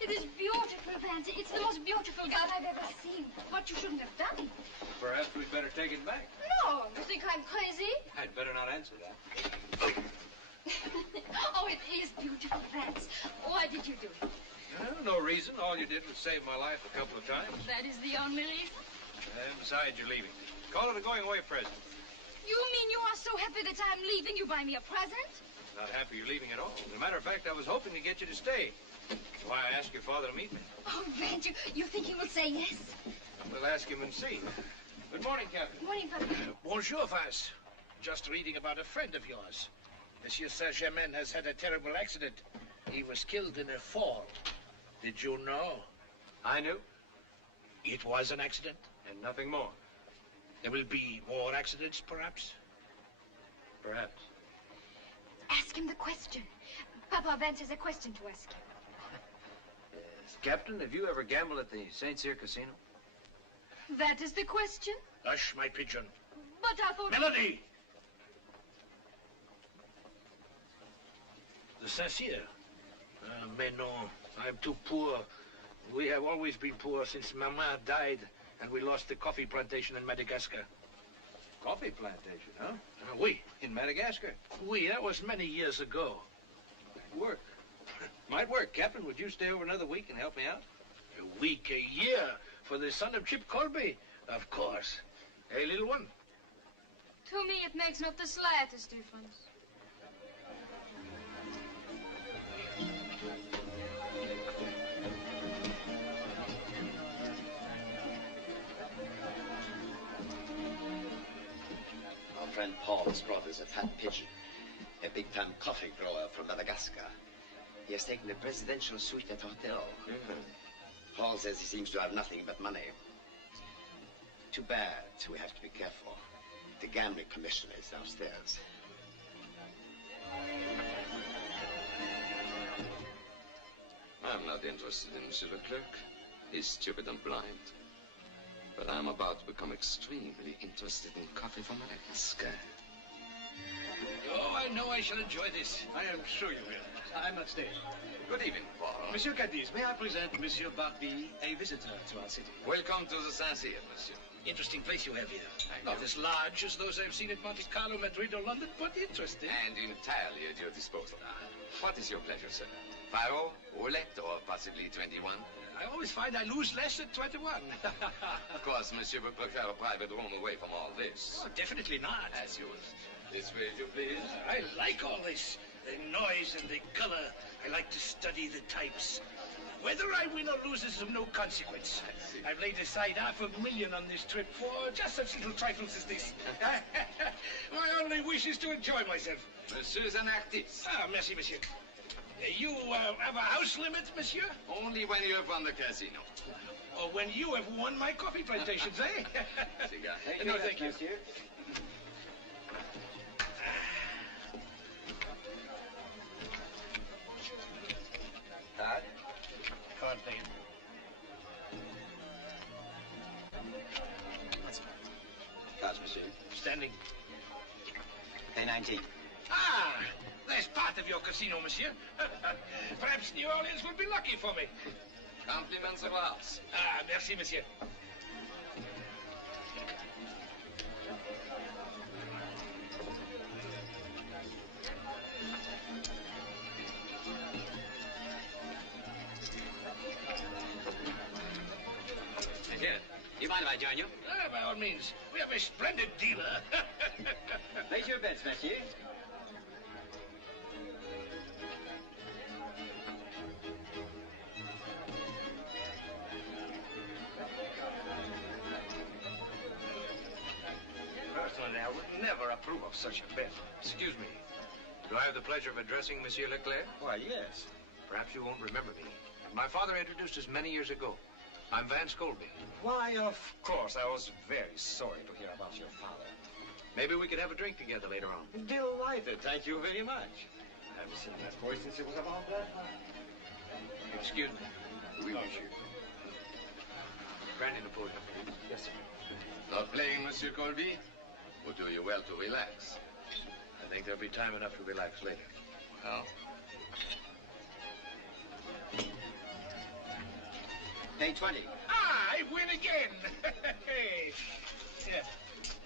It is beautiful, Vance. It's the most beautiful gown I've ever seen. What you shouldn't have done. Perhaps we'd better take it back. No, you think I'm crazy? I'd better not answer that. Oh, it is beautiful, Vance. Why did you do it? No reason. All you did was save my life a couple of times. That is the only reason? And besides, you're leaving. Call it a going-away present. You mean you are so happy that I'm leaving, you buy me a present? Not happy you're leaving at all. As a matter of fact, I was hoping to get you to stay. That's why I asked your father to meet me. Oh, Vance, you think he will say yes? We'll ask him and see. Good morning, Captain. Good morning, Papa. Bonjour, Vance. Just reading about a friend of yours. Monsieur Saint-Germain has had a terrible accident. He was killed in a fall. Did you know? I knew. It was an accident? And nothing more. There will be more accidents, perhaps? Perhaps. Ask him the question. Papa, Vance has a question to ask him. Yes. Captain, have you ever gambled at the St. Cyr Casino? That is the question? Hush, my pigeon. But I thought... Melanie! The Saint-Cyr. Mais non, I'm too poor. We have always been poor since Mama died and we lost the coffee plantation in Madagascar. Coffee plantation, huh? Oui. In Madagascar? Oui, that was many years ago. Work. Might work, Captain. Would you stay over another week and help me out? A week, a year, for the son of Chip Colby? Of course. Hey, little one? To me, it makes not the slightest difference. Our friend Paul has brought us a fat pigeon, a big-time coffee grower from Madagascar. He has taken a presidential suite at the hotel. Paul says he seems to have nothing but money. Too bad, we have to be careful. The gambling commissioner is downstairs. I'm not interested in Monsieur Leclerc. He's stupid and blind. But I'm about to become extremely interested in coffee from Madagascar. Oh, I know I shall enjoy this. I am sure you will. I'm not staying. Good evening, Paul. Monsieur Cadiz, may I present Monsieur Barbee, a visitor to our city? Welcome to the Saint-Cyr, monsieur. Interesting place you have here. Not as large as those I've seen at Monte Carlo, Madrid, or London, but interesting. And entirely at your disposal. What is your pleasure, sir? Faro, roulette, or possibly 21? I always find I lose less at 21. Of course, monsieur would prefer a private room away from all this. Oh, definitely not. As you wish. This way, if you please. I like all this. The noise and the color. I like to study the types. Whether I win or lose is of no consequence. I've laid aside $500,000 on this trip for just such little trifles as this. My only wish is to enjoy myself. Monsieur's an artist. Ah, merci, monsieur. You have a house limit, monsieur? Only when you have won the casino. Or when you have won my coffee plantations, eh? Cigar. No, thank you. Monsieur. Card? Card, please. Cards, monsieur. Standing. Pay 19. Ah! There's part of your casino, monsieur. Perhaps New Orleans will be lucky for me. Compliments of ours. Ah, merci, monsieur. Monsieur, you mind if I join you? Ah, by all means. We have a splendid dealer. Place your bets, monsieur. Personally, I would never approve of such a bet. Excuse me. Do I have the pleasure of addressing Monsieur Leclerc? Why, yes. Perhaps you won't remember me. My father introduced us many years ago. I'm Vance Colby. Why, of course. I was very sorry to hear about your father. Maybe we could have a drink together later on. Delighted. Thank you very much. I haven't seen that boy since it was about that. Excuse me. Oui, monsieur. Brandy Napoleon, please. Yes, sir. Not playing, Monsieur Colby? Would do you well to relax. I think there'll be time enough to relax later. Well? Pay 20. Ah, I win again. Yeah.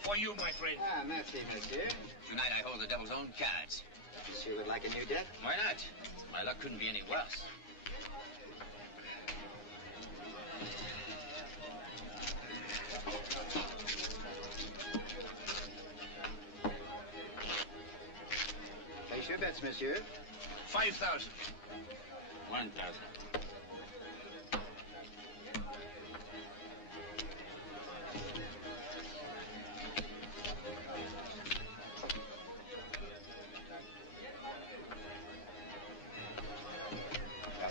For you, my friend. Ah, merci, monsieur. Tonight I hold the devil's own cards. Monsieur would like a new deck? Why not? My luck couldn't be any worse. Place your bets, monsieur. 5,000. 1,000.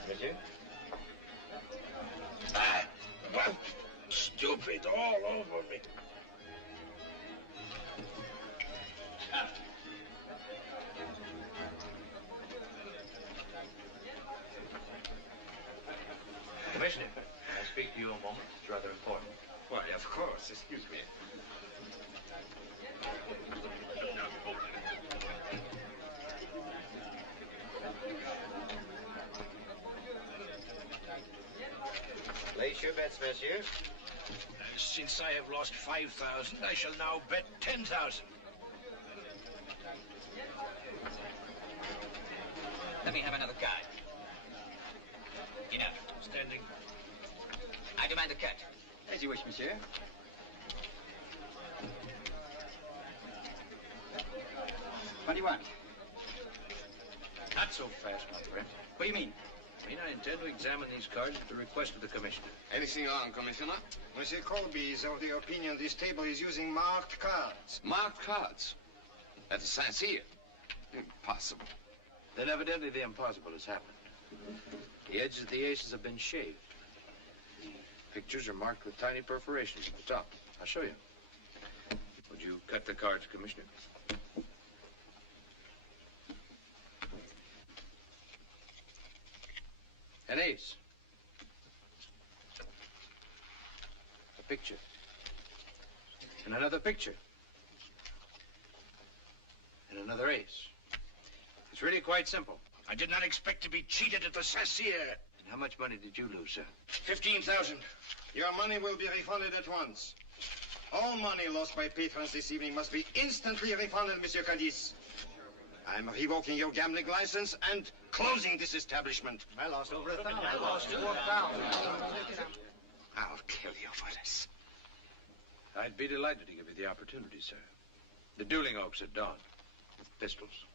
Monsieur? Well, stupid all over me. Commissioner, may I speak to you a moment? It's rather important. Why, of course. Excuse me. Place your bets, monsieur. Since I have lost 5,000, I shall now bet 10,000. Let me have another card. Enough. Standing. I demand a cut. As you wish, monsieur. What do you want? Not so fast, my friend. What do you mean? I mean, I intend to examine these cards at the request of the commissioner. Anything wrong, Commissioner? Monsieur Colby is of the opinion this table is using marked cards. Marked cards? At the Saint-Cyr? Impossible. Then evidently the impossible has happened. The edges of the aces have been shaved. The pictures are marked with tiny perforations at the top. I'll show you. Would you cut the cards, Commissioner? An ace. A picture. And another picture. And another ace. It's really quite simple. I did not expect to be cheated at the Saint-Cyr. And how much money did you lose, sir? 15,000. Your money will be refunded at once. All money lost by patrons this evening must be instantly refunded, Monsieur Cadiz. I'm revoking your gambling license and closing this establishment. I lost over 1,000. I lost 4,000. I'll kill you for this. I'd be delighted to give you the opportunity, sir. The dueling oaks at dawn. With pistols.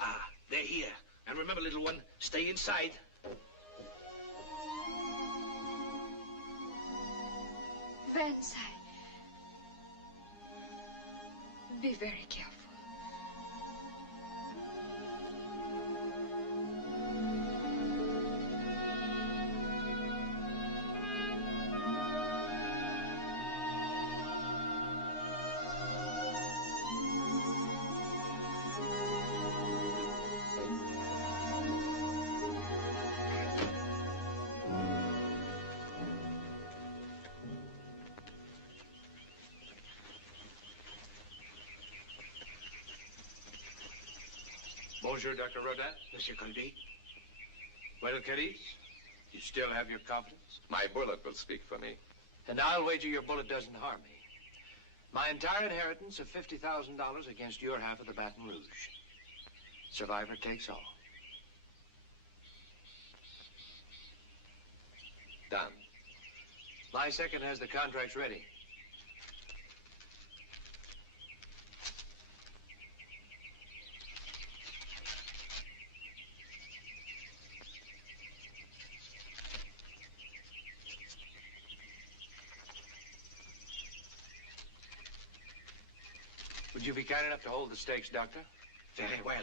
Ah, they're here. And remember, little one, stay inside. Vance, be very careful. Bonjour, Dr. Rodin. Monsieur Colby. Well, Cadiz, you still have your confidence? My bullet will speak for me. And I'll wager your bullet doesn't harm me. My entire inheritance of $50,000 against your half of the Baton Rouge. Survivor takes all. Done. My second has the contracts ready. Would you be kind enough to hold the stakes, Doctor? Very well.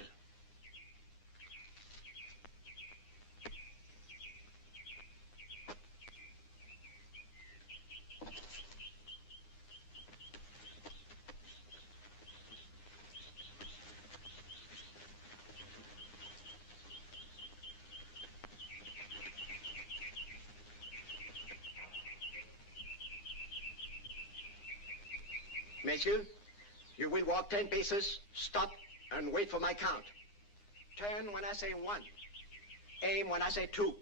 messieurs. You will walk 10 paces, stop, and wait for my count. Turn when I say 1. Aim when I say 2.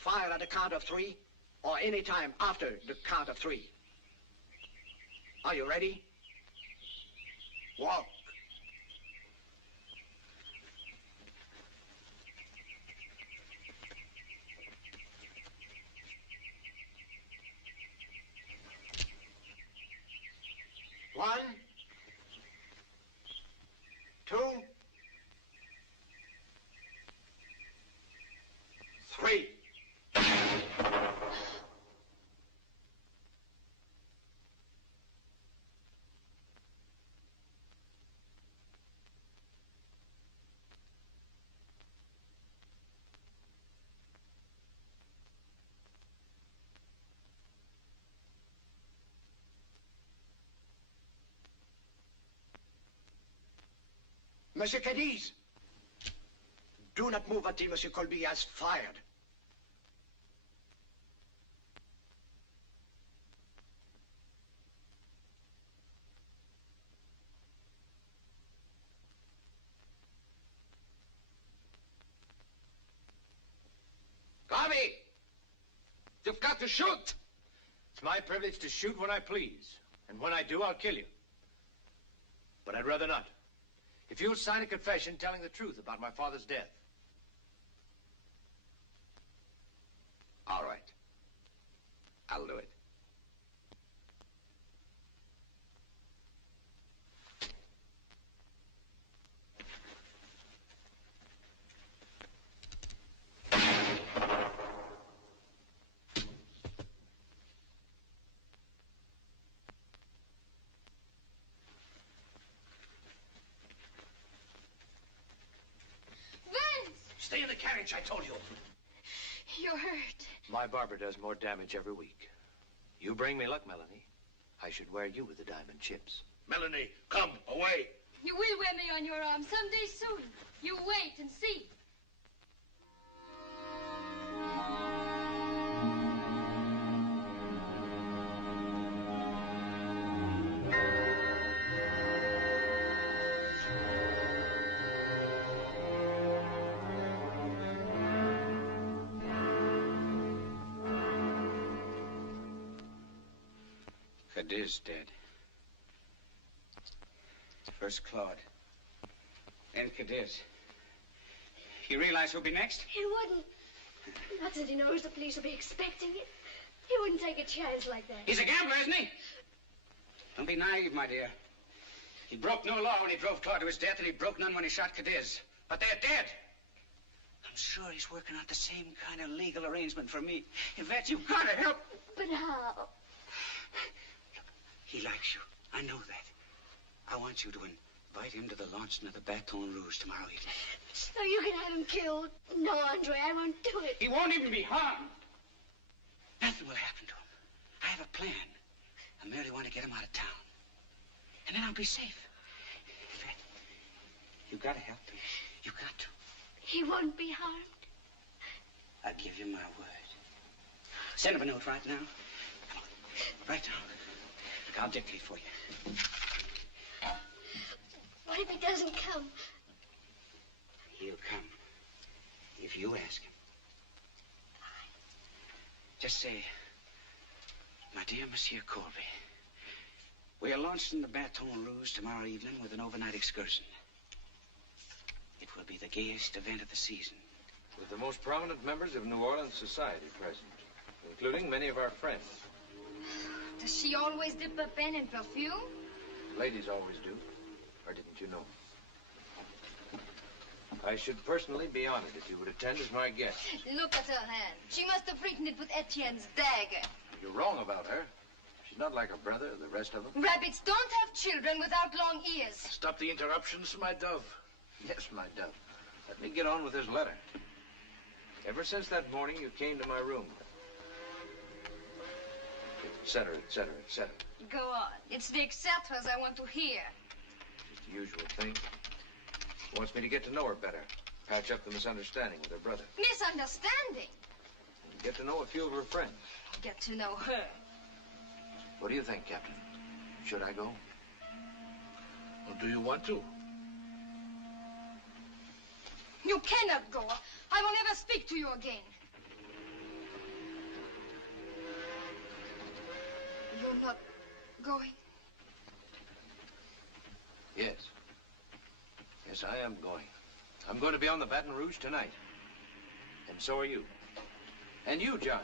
Fire at the count of 3, or any time after the count of 3. Are you ready? Walk. One, 2, 3. Monsieur Cadiz, do not move until Monsieur Colby has fired. Barbee! You've got to shoot! It's my privilege to shoot when I please. And when I do, I'll kill you. But I'd rather not. If you'll sign a confession telling the truth about my father's death. All right. I'll do it. Stay in the carriage, I told you. You're hurt. My barber does more damage every week. You bring me luck, Melanie. I should wear you with the diamond chips. Melanie, come, away. You will wear me on your arm someday soon. You wait and see. Cadiz dead. First Claude. Then Cadiz. You realize who'll be next? He wouldn't. Not that he knows the police will be expecting it. He wouldn't take a chance like that. He's a gambler, isn't he? Don't be naive, my dear. He broke no law when he drove Claude to his death, and he broke none when he shot Cadiz. But they're dead. I'm sure he's working out the same kind of legal arrangement for me. Yvette, you've got to help. But how? He likes you. I know that. I want you to invite him to the launching of the Baton Rouge tomorrow evening. So you can have him killed. No, Andre, I won't do it. He won't even be harmed. Nothing will happen to him. I have a plan. I merely want to get him out of town. And then I'll be safe. Yvette, you've got to help him. You've got to. He won't be harmed. I give you my word. Send him a note right now. Right now. Look, I'll dictate for you. What if he doesn't come? He'll come. If you ask him. Just say, my dear Monsieur Colby, we are launching the Baton Rouge tomorrow evening with an overnight excursion. It will be the gayest event of the season. With the most prominent members of New Orleans society present, including many of our friends. Does she always dip her pen in perfume? Ladies always do. Or didn't you know? I should personally be honored if you would attend as my guest. Look at her hand. She must have written it with Etienne's dagger. You're wrong about her. She's not like her brother or the rest of them. Rabbits don't have children without long ears. Stop the interruptions, my dove. Yes, my dove. Let me get on with this letter. Ever since that morning you came to my room, etc., etc., etc. Go on. It's the etceteras I want to hear. Just the usual thing. She wants me to get to know her better, patch up the misunderstanding with her brother, Misunderstanding? and get to know a few of her friends. Get to know her. What do you think, Captain? Should I go? Well, do you want to? You cannot go. I will never speak to you again. You're not going? Yes. Yes, I am going. I'm going to be on the Baton Rouge tonight. And so are you. And you, Josh.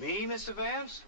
Me, Mr. Vance?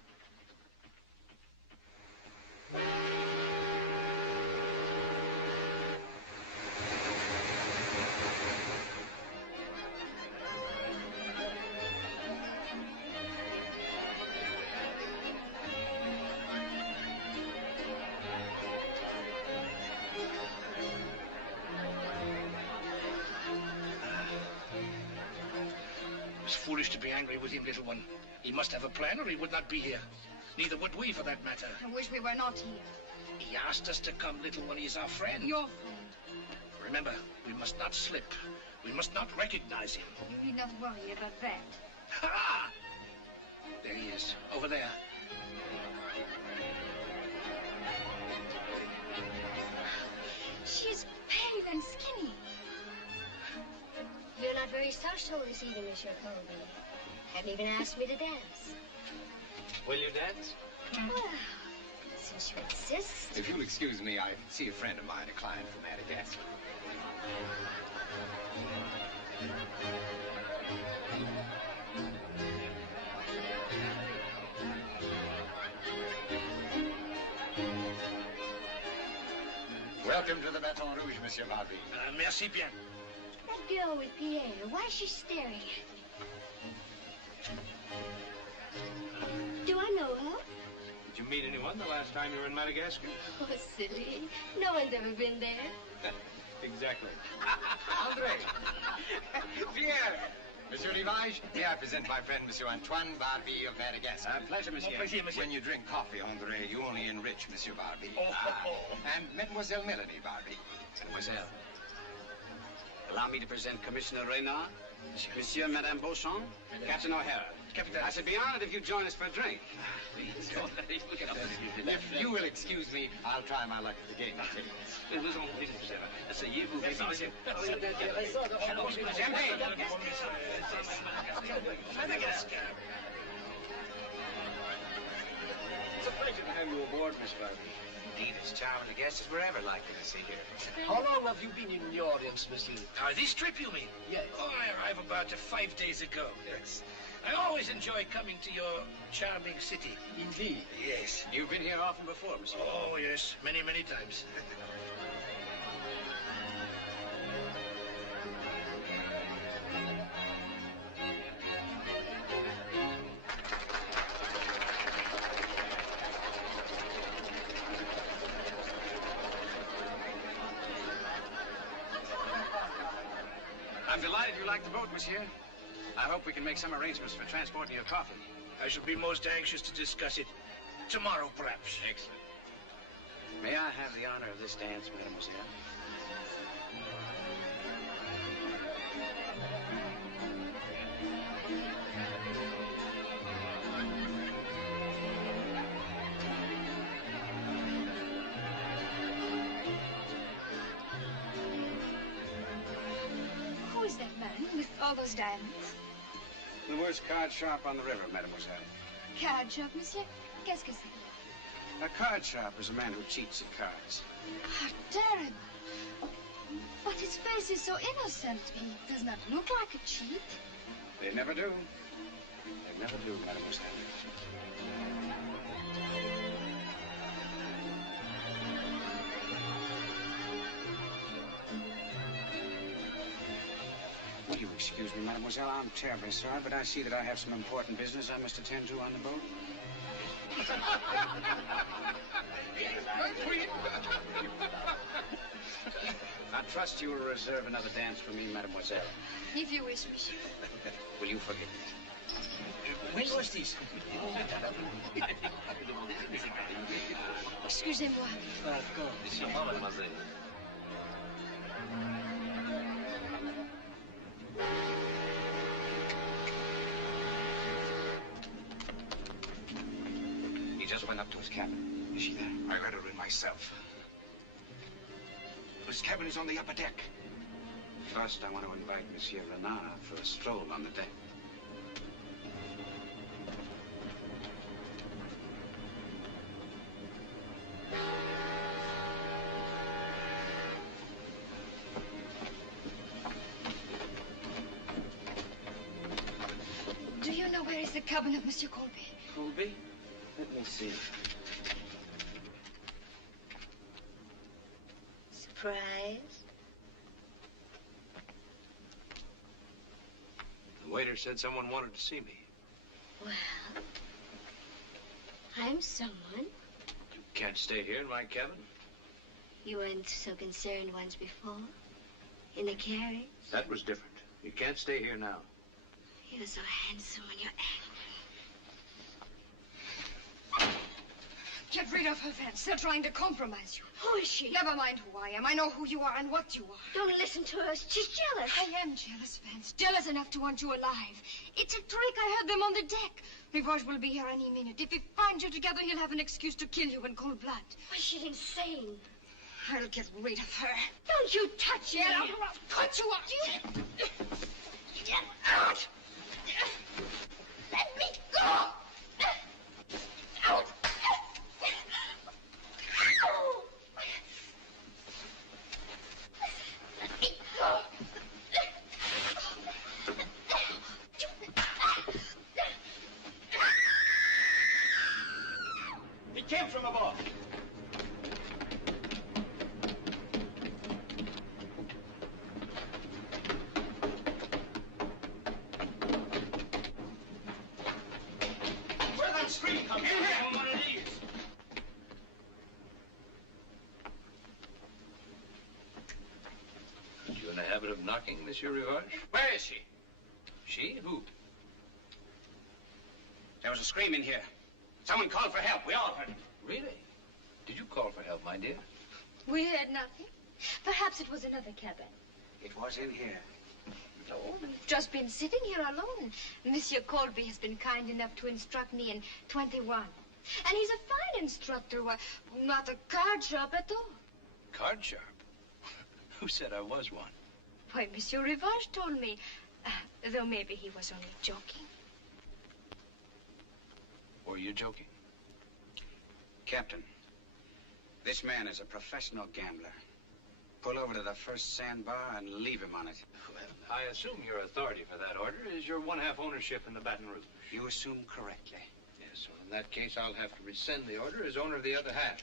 It's foolish to be angry with him, little one. He must have a plan or he would not be here. Neither would we, for that matter. I wish we were not here. He asked us to come, little one. He's our friend. Your friend. Remember, we must not slip. We must not recognize him. You need not worry about that. Ha! There he is, over there. She is pale and skinny. You're not very social this evening, Monsieur Colby. Haven't even asked me to dance. Will you dance? Well, since you insist. If you'll excuse me, I see a friend of mine, a client from Madagascar. Welcome to the Baton Rouge, Monsieur Barbee. Merci bien. That girl with Pierre, why is she staring at me? Do I know her? Did you meet anyone the last time you were in Madagascar? Oh, silly. No one's ever been there. Exactly. Andre! Pierre! Monsieur Rivage, may I present my friend, Monsieur Antoine Barbee of Madagascar. Pleasure, monsieur. Pleasure, monsieur. When you drink coffee, Andre, you only enrich Monsieur Barbee. And Mademoiselle Melanie Barbee. Mademoiselle. Allow me to present Commissioner Reynard, Monsieur and Madame Beauchamp, Captain O'Hara. Captain. I should be honored if you'd join us for a drink. If you will excuse me, I'll try my luck at the game tables. Asseyez-vous, Champagne. Madagascar. It's a pleasure to have you aboard, Miss Barbee. Indeed, as charming a guest as we're ever likely to see here. How long have you been in the audience, monsieur? This trip, you mean? Yes. Oh, I arrived about 5 days ago. Yes. I always enjoy coming to your charming city. Indeed. Yes. You've been here often before, monsieur. Oh, yes. Many, many times. I'm delighted you like the boat, monsieur. I hope we can make some arrangements for transporting your coffee. I shall be most anxious to discuss it. Tomorrow, perhaps. Excellent. May I have the honor of this dance, mademoiselle? Who is that man with all those diamonds? The worst card shop on the river, mademoiselle. Card shop, monsieur? Qu'est-ce que c'est? A card shop is a man who cheats at cards. How terrible. But his face is so innocent. He does not look like a cheat. They never do. They never do, mademoiselle. Will you excuse me, mademoiselle? I'm terribly sorry, but I see that I have some important business I must attend to on the boat. I trust you will reserve another dance for me, mademoiselle. If you wish, monsieur. Will you forgive me? When was this? Excusez-moi. Mademoiselle. He just went up to his cabin. Is she there? I read her in myself. His cabin is on the upper deck. First, I want to invite Monsieur Renard for a stroll on the deck. Do you know where is the cabin of Monsieur Colby? Colby? Let me see. Surprise? The waiter said someone wanted to see me. Well, I'm someone. You can't stay here in my cabin? You weren't so concerned once before. In the carriage. That was different. You can't stay here now. You're so handsome when you're angry. Get rid of her, Vance. They're trying to compromise you. Who is she? Never mind who I am. I know who you are and what you are. Don't listen to her. She's jealous. I am jealous, Vance. Jealous enough to want you alive. It's a trick. I heard them on the deck. Rivage will be here any minute. If he finds you together, he'll have an excuse to kill you in cold blood. Why, she's insane. I'll get rid of her. Don't you touch me. Get out or I'll cut you out. Get out. Let me go. Out. Let me go. He came from above. Where that scream come from? In here. One of these. You in the habit of knocking, Monsieur Rivage? Where is she? She? Who? There was a scream in here. Someone called for help. We all heard it. Really? Did you call for help, my dear? We heard nothing. Perhaps it was another cabin. It was in here. No, we've just been sitting here alone. Monsieur Colby has been kind enough to instruct me in 21. And he's a fine instructor. Why, not a card sharp at all. Card sharp? Who said I was one? Why, Monsieur Rivage told me. Though maybe he was only joking. Were you joking? Captain, this man is a professional gambler. Pull over to the first sandbar and leave him on it. Well, I assume your authority for that order is your one-half ownership in the Baton Rouge. You assume correctly. Yes, so in that case, I'll have to rescind the order as owner of the other half.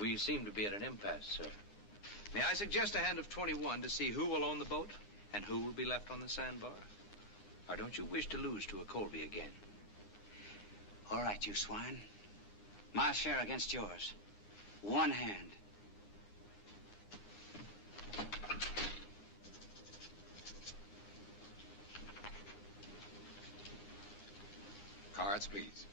We seem to be at an impasse, sir. May I suggest a hand of 21 to see who will own the boat and who will be left on the sandbar? Or don't you wish to lose to a Colby again? All right, you swine. My share against yours. One hand. Cards, please.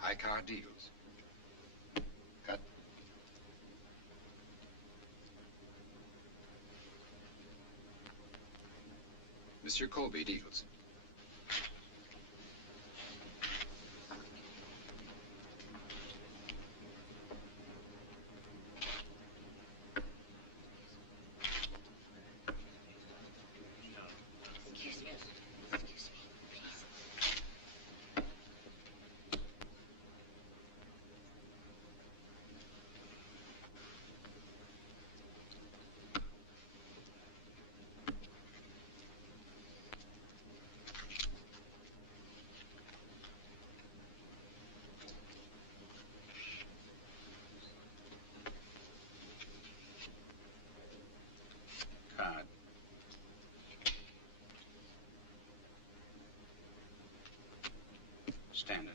High card deals. Cut. Monsieur Colby deals. Card. Standard.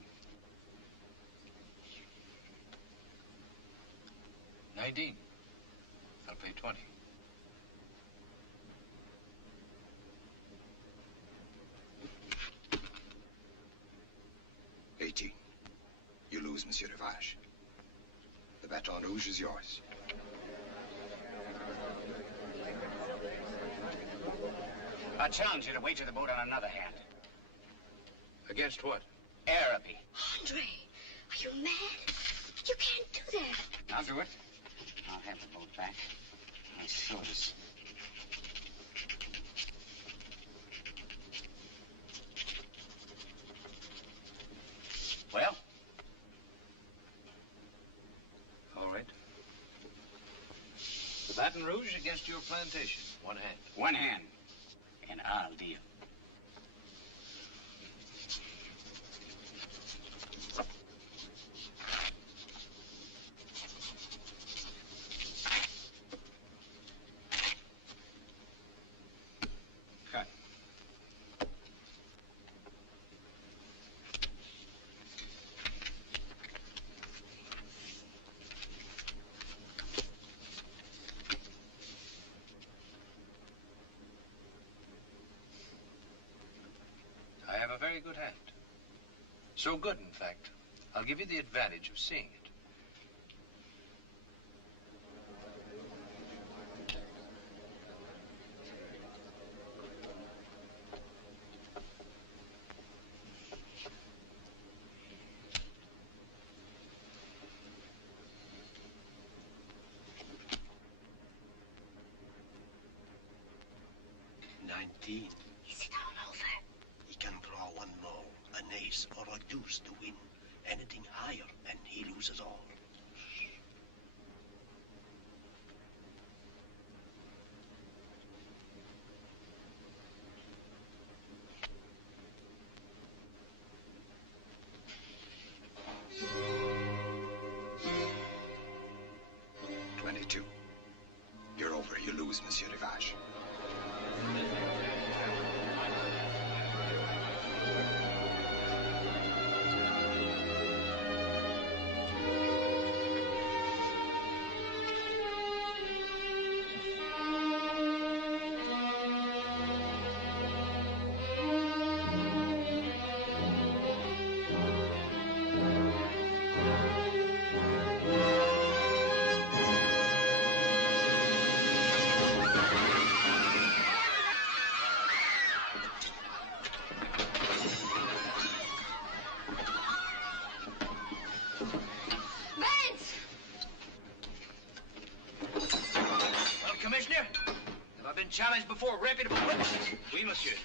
19. I'll pay 20. lose, Monsieur Rivage. The Baton Rouge is yours. I challenge you to wager the boat on another hand. Against what? Araby. Andre, are you mad? You can't do that. I'll do it. I'll have the boat back. I'll show this. Well? All right. The Baton Rouge against your plantation. One hand. One hand. And I'll deal. Cut. I have a very good hand. So good, in fact, I'll give you the advantage of seeing it. Is it all over? He can draw one more, an ace or a deuce to win. Anything higher, and he loses all. You're over. You lose, Monsieur Rivage. Challenged before reputable witnesses. Oui, monsieur.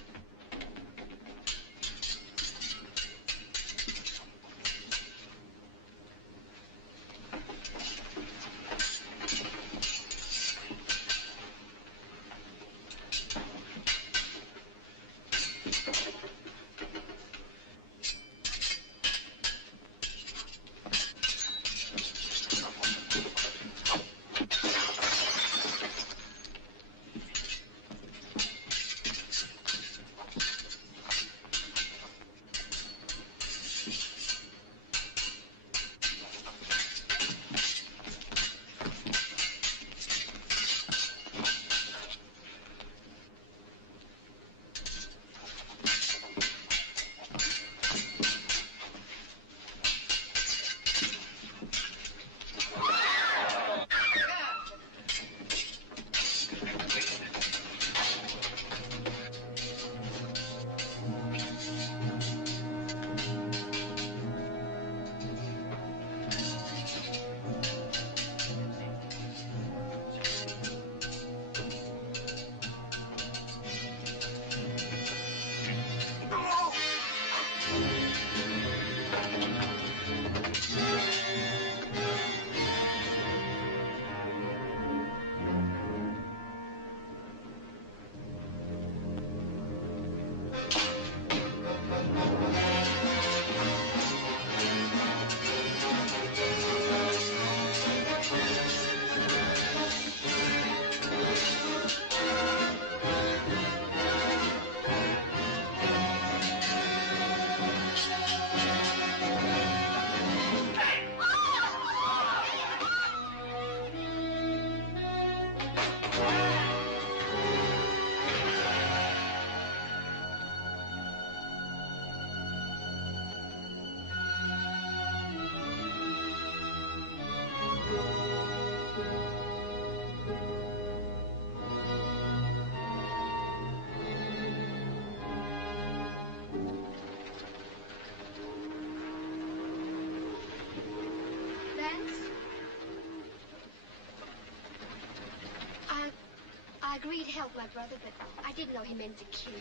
I agreed to help my brother, but I didn't know he meant to kill you.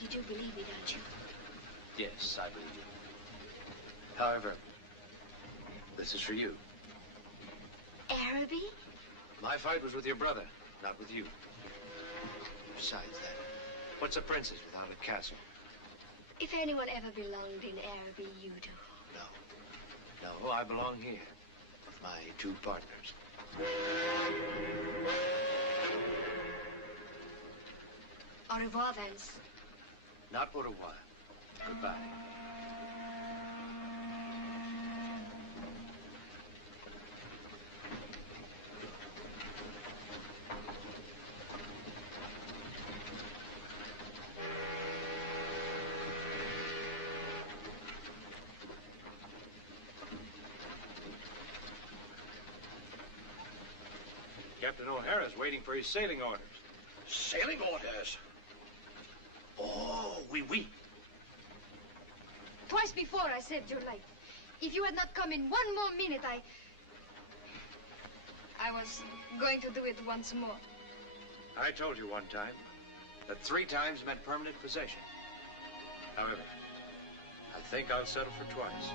You do believe me, don't you? Yes, I believe you. However, this is for you. Araby? My fight was with your brother, not with you. Besides that, what's a princess without a castle? If anyone ever belonged in Araby, you do. No, I belong here with my two partners. Au revoir, Vance. Not au revoir. Goodbye. Captain O'Hara's waiting for his sailing orders. Sailing orders? Oh, oui. Twice before I saved your life. If you had not come in one more minute, I was going to do it once more. I told you one time that 3 times meant permanent possession. However, I think I'll settle for twice.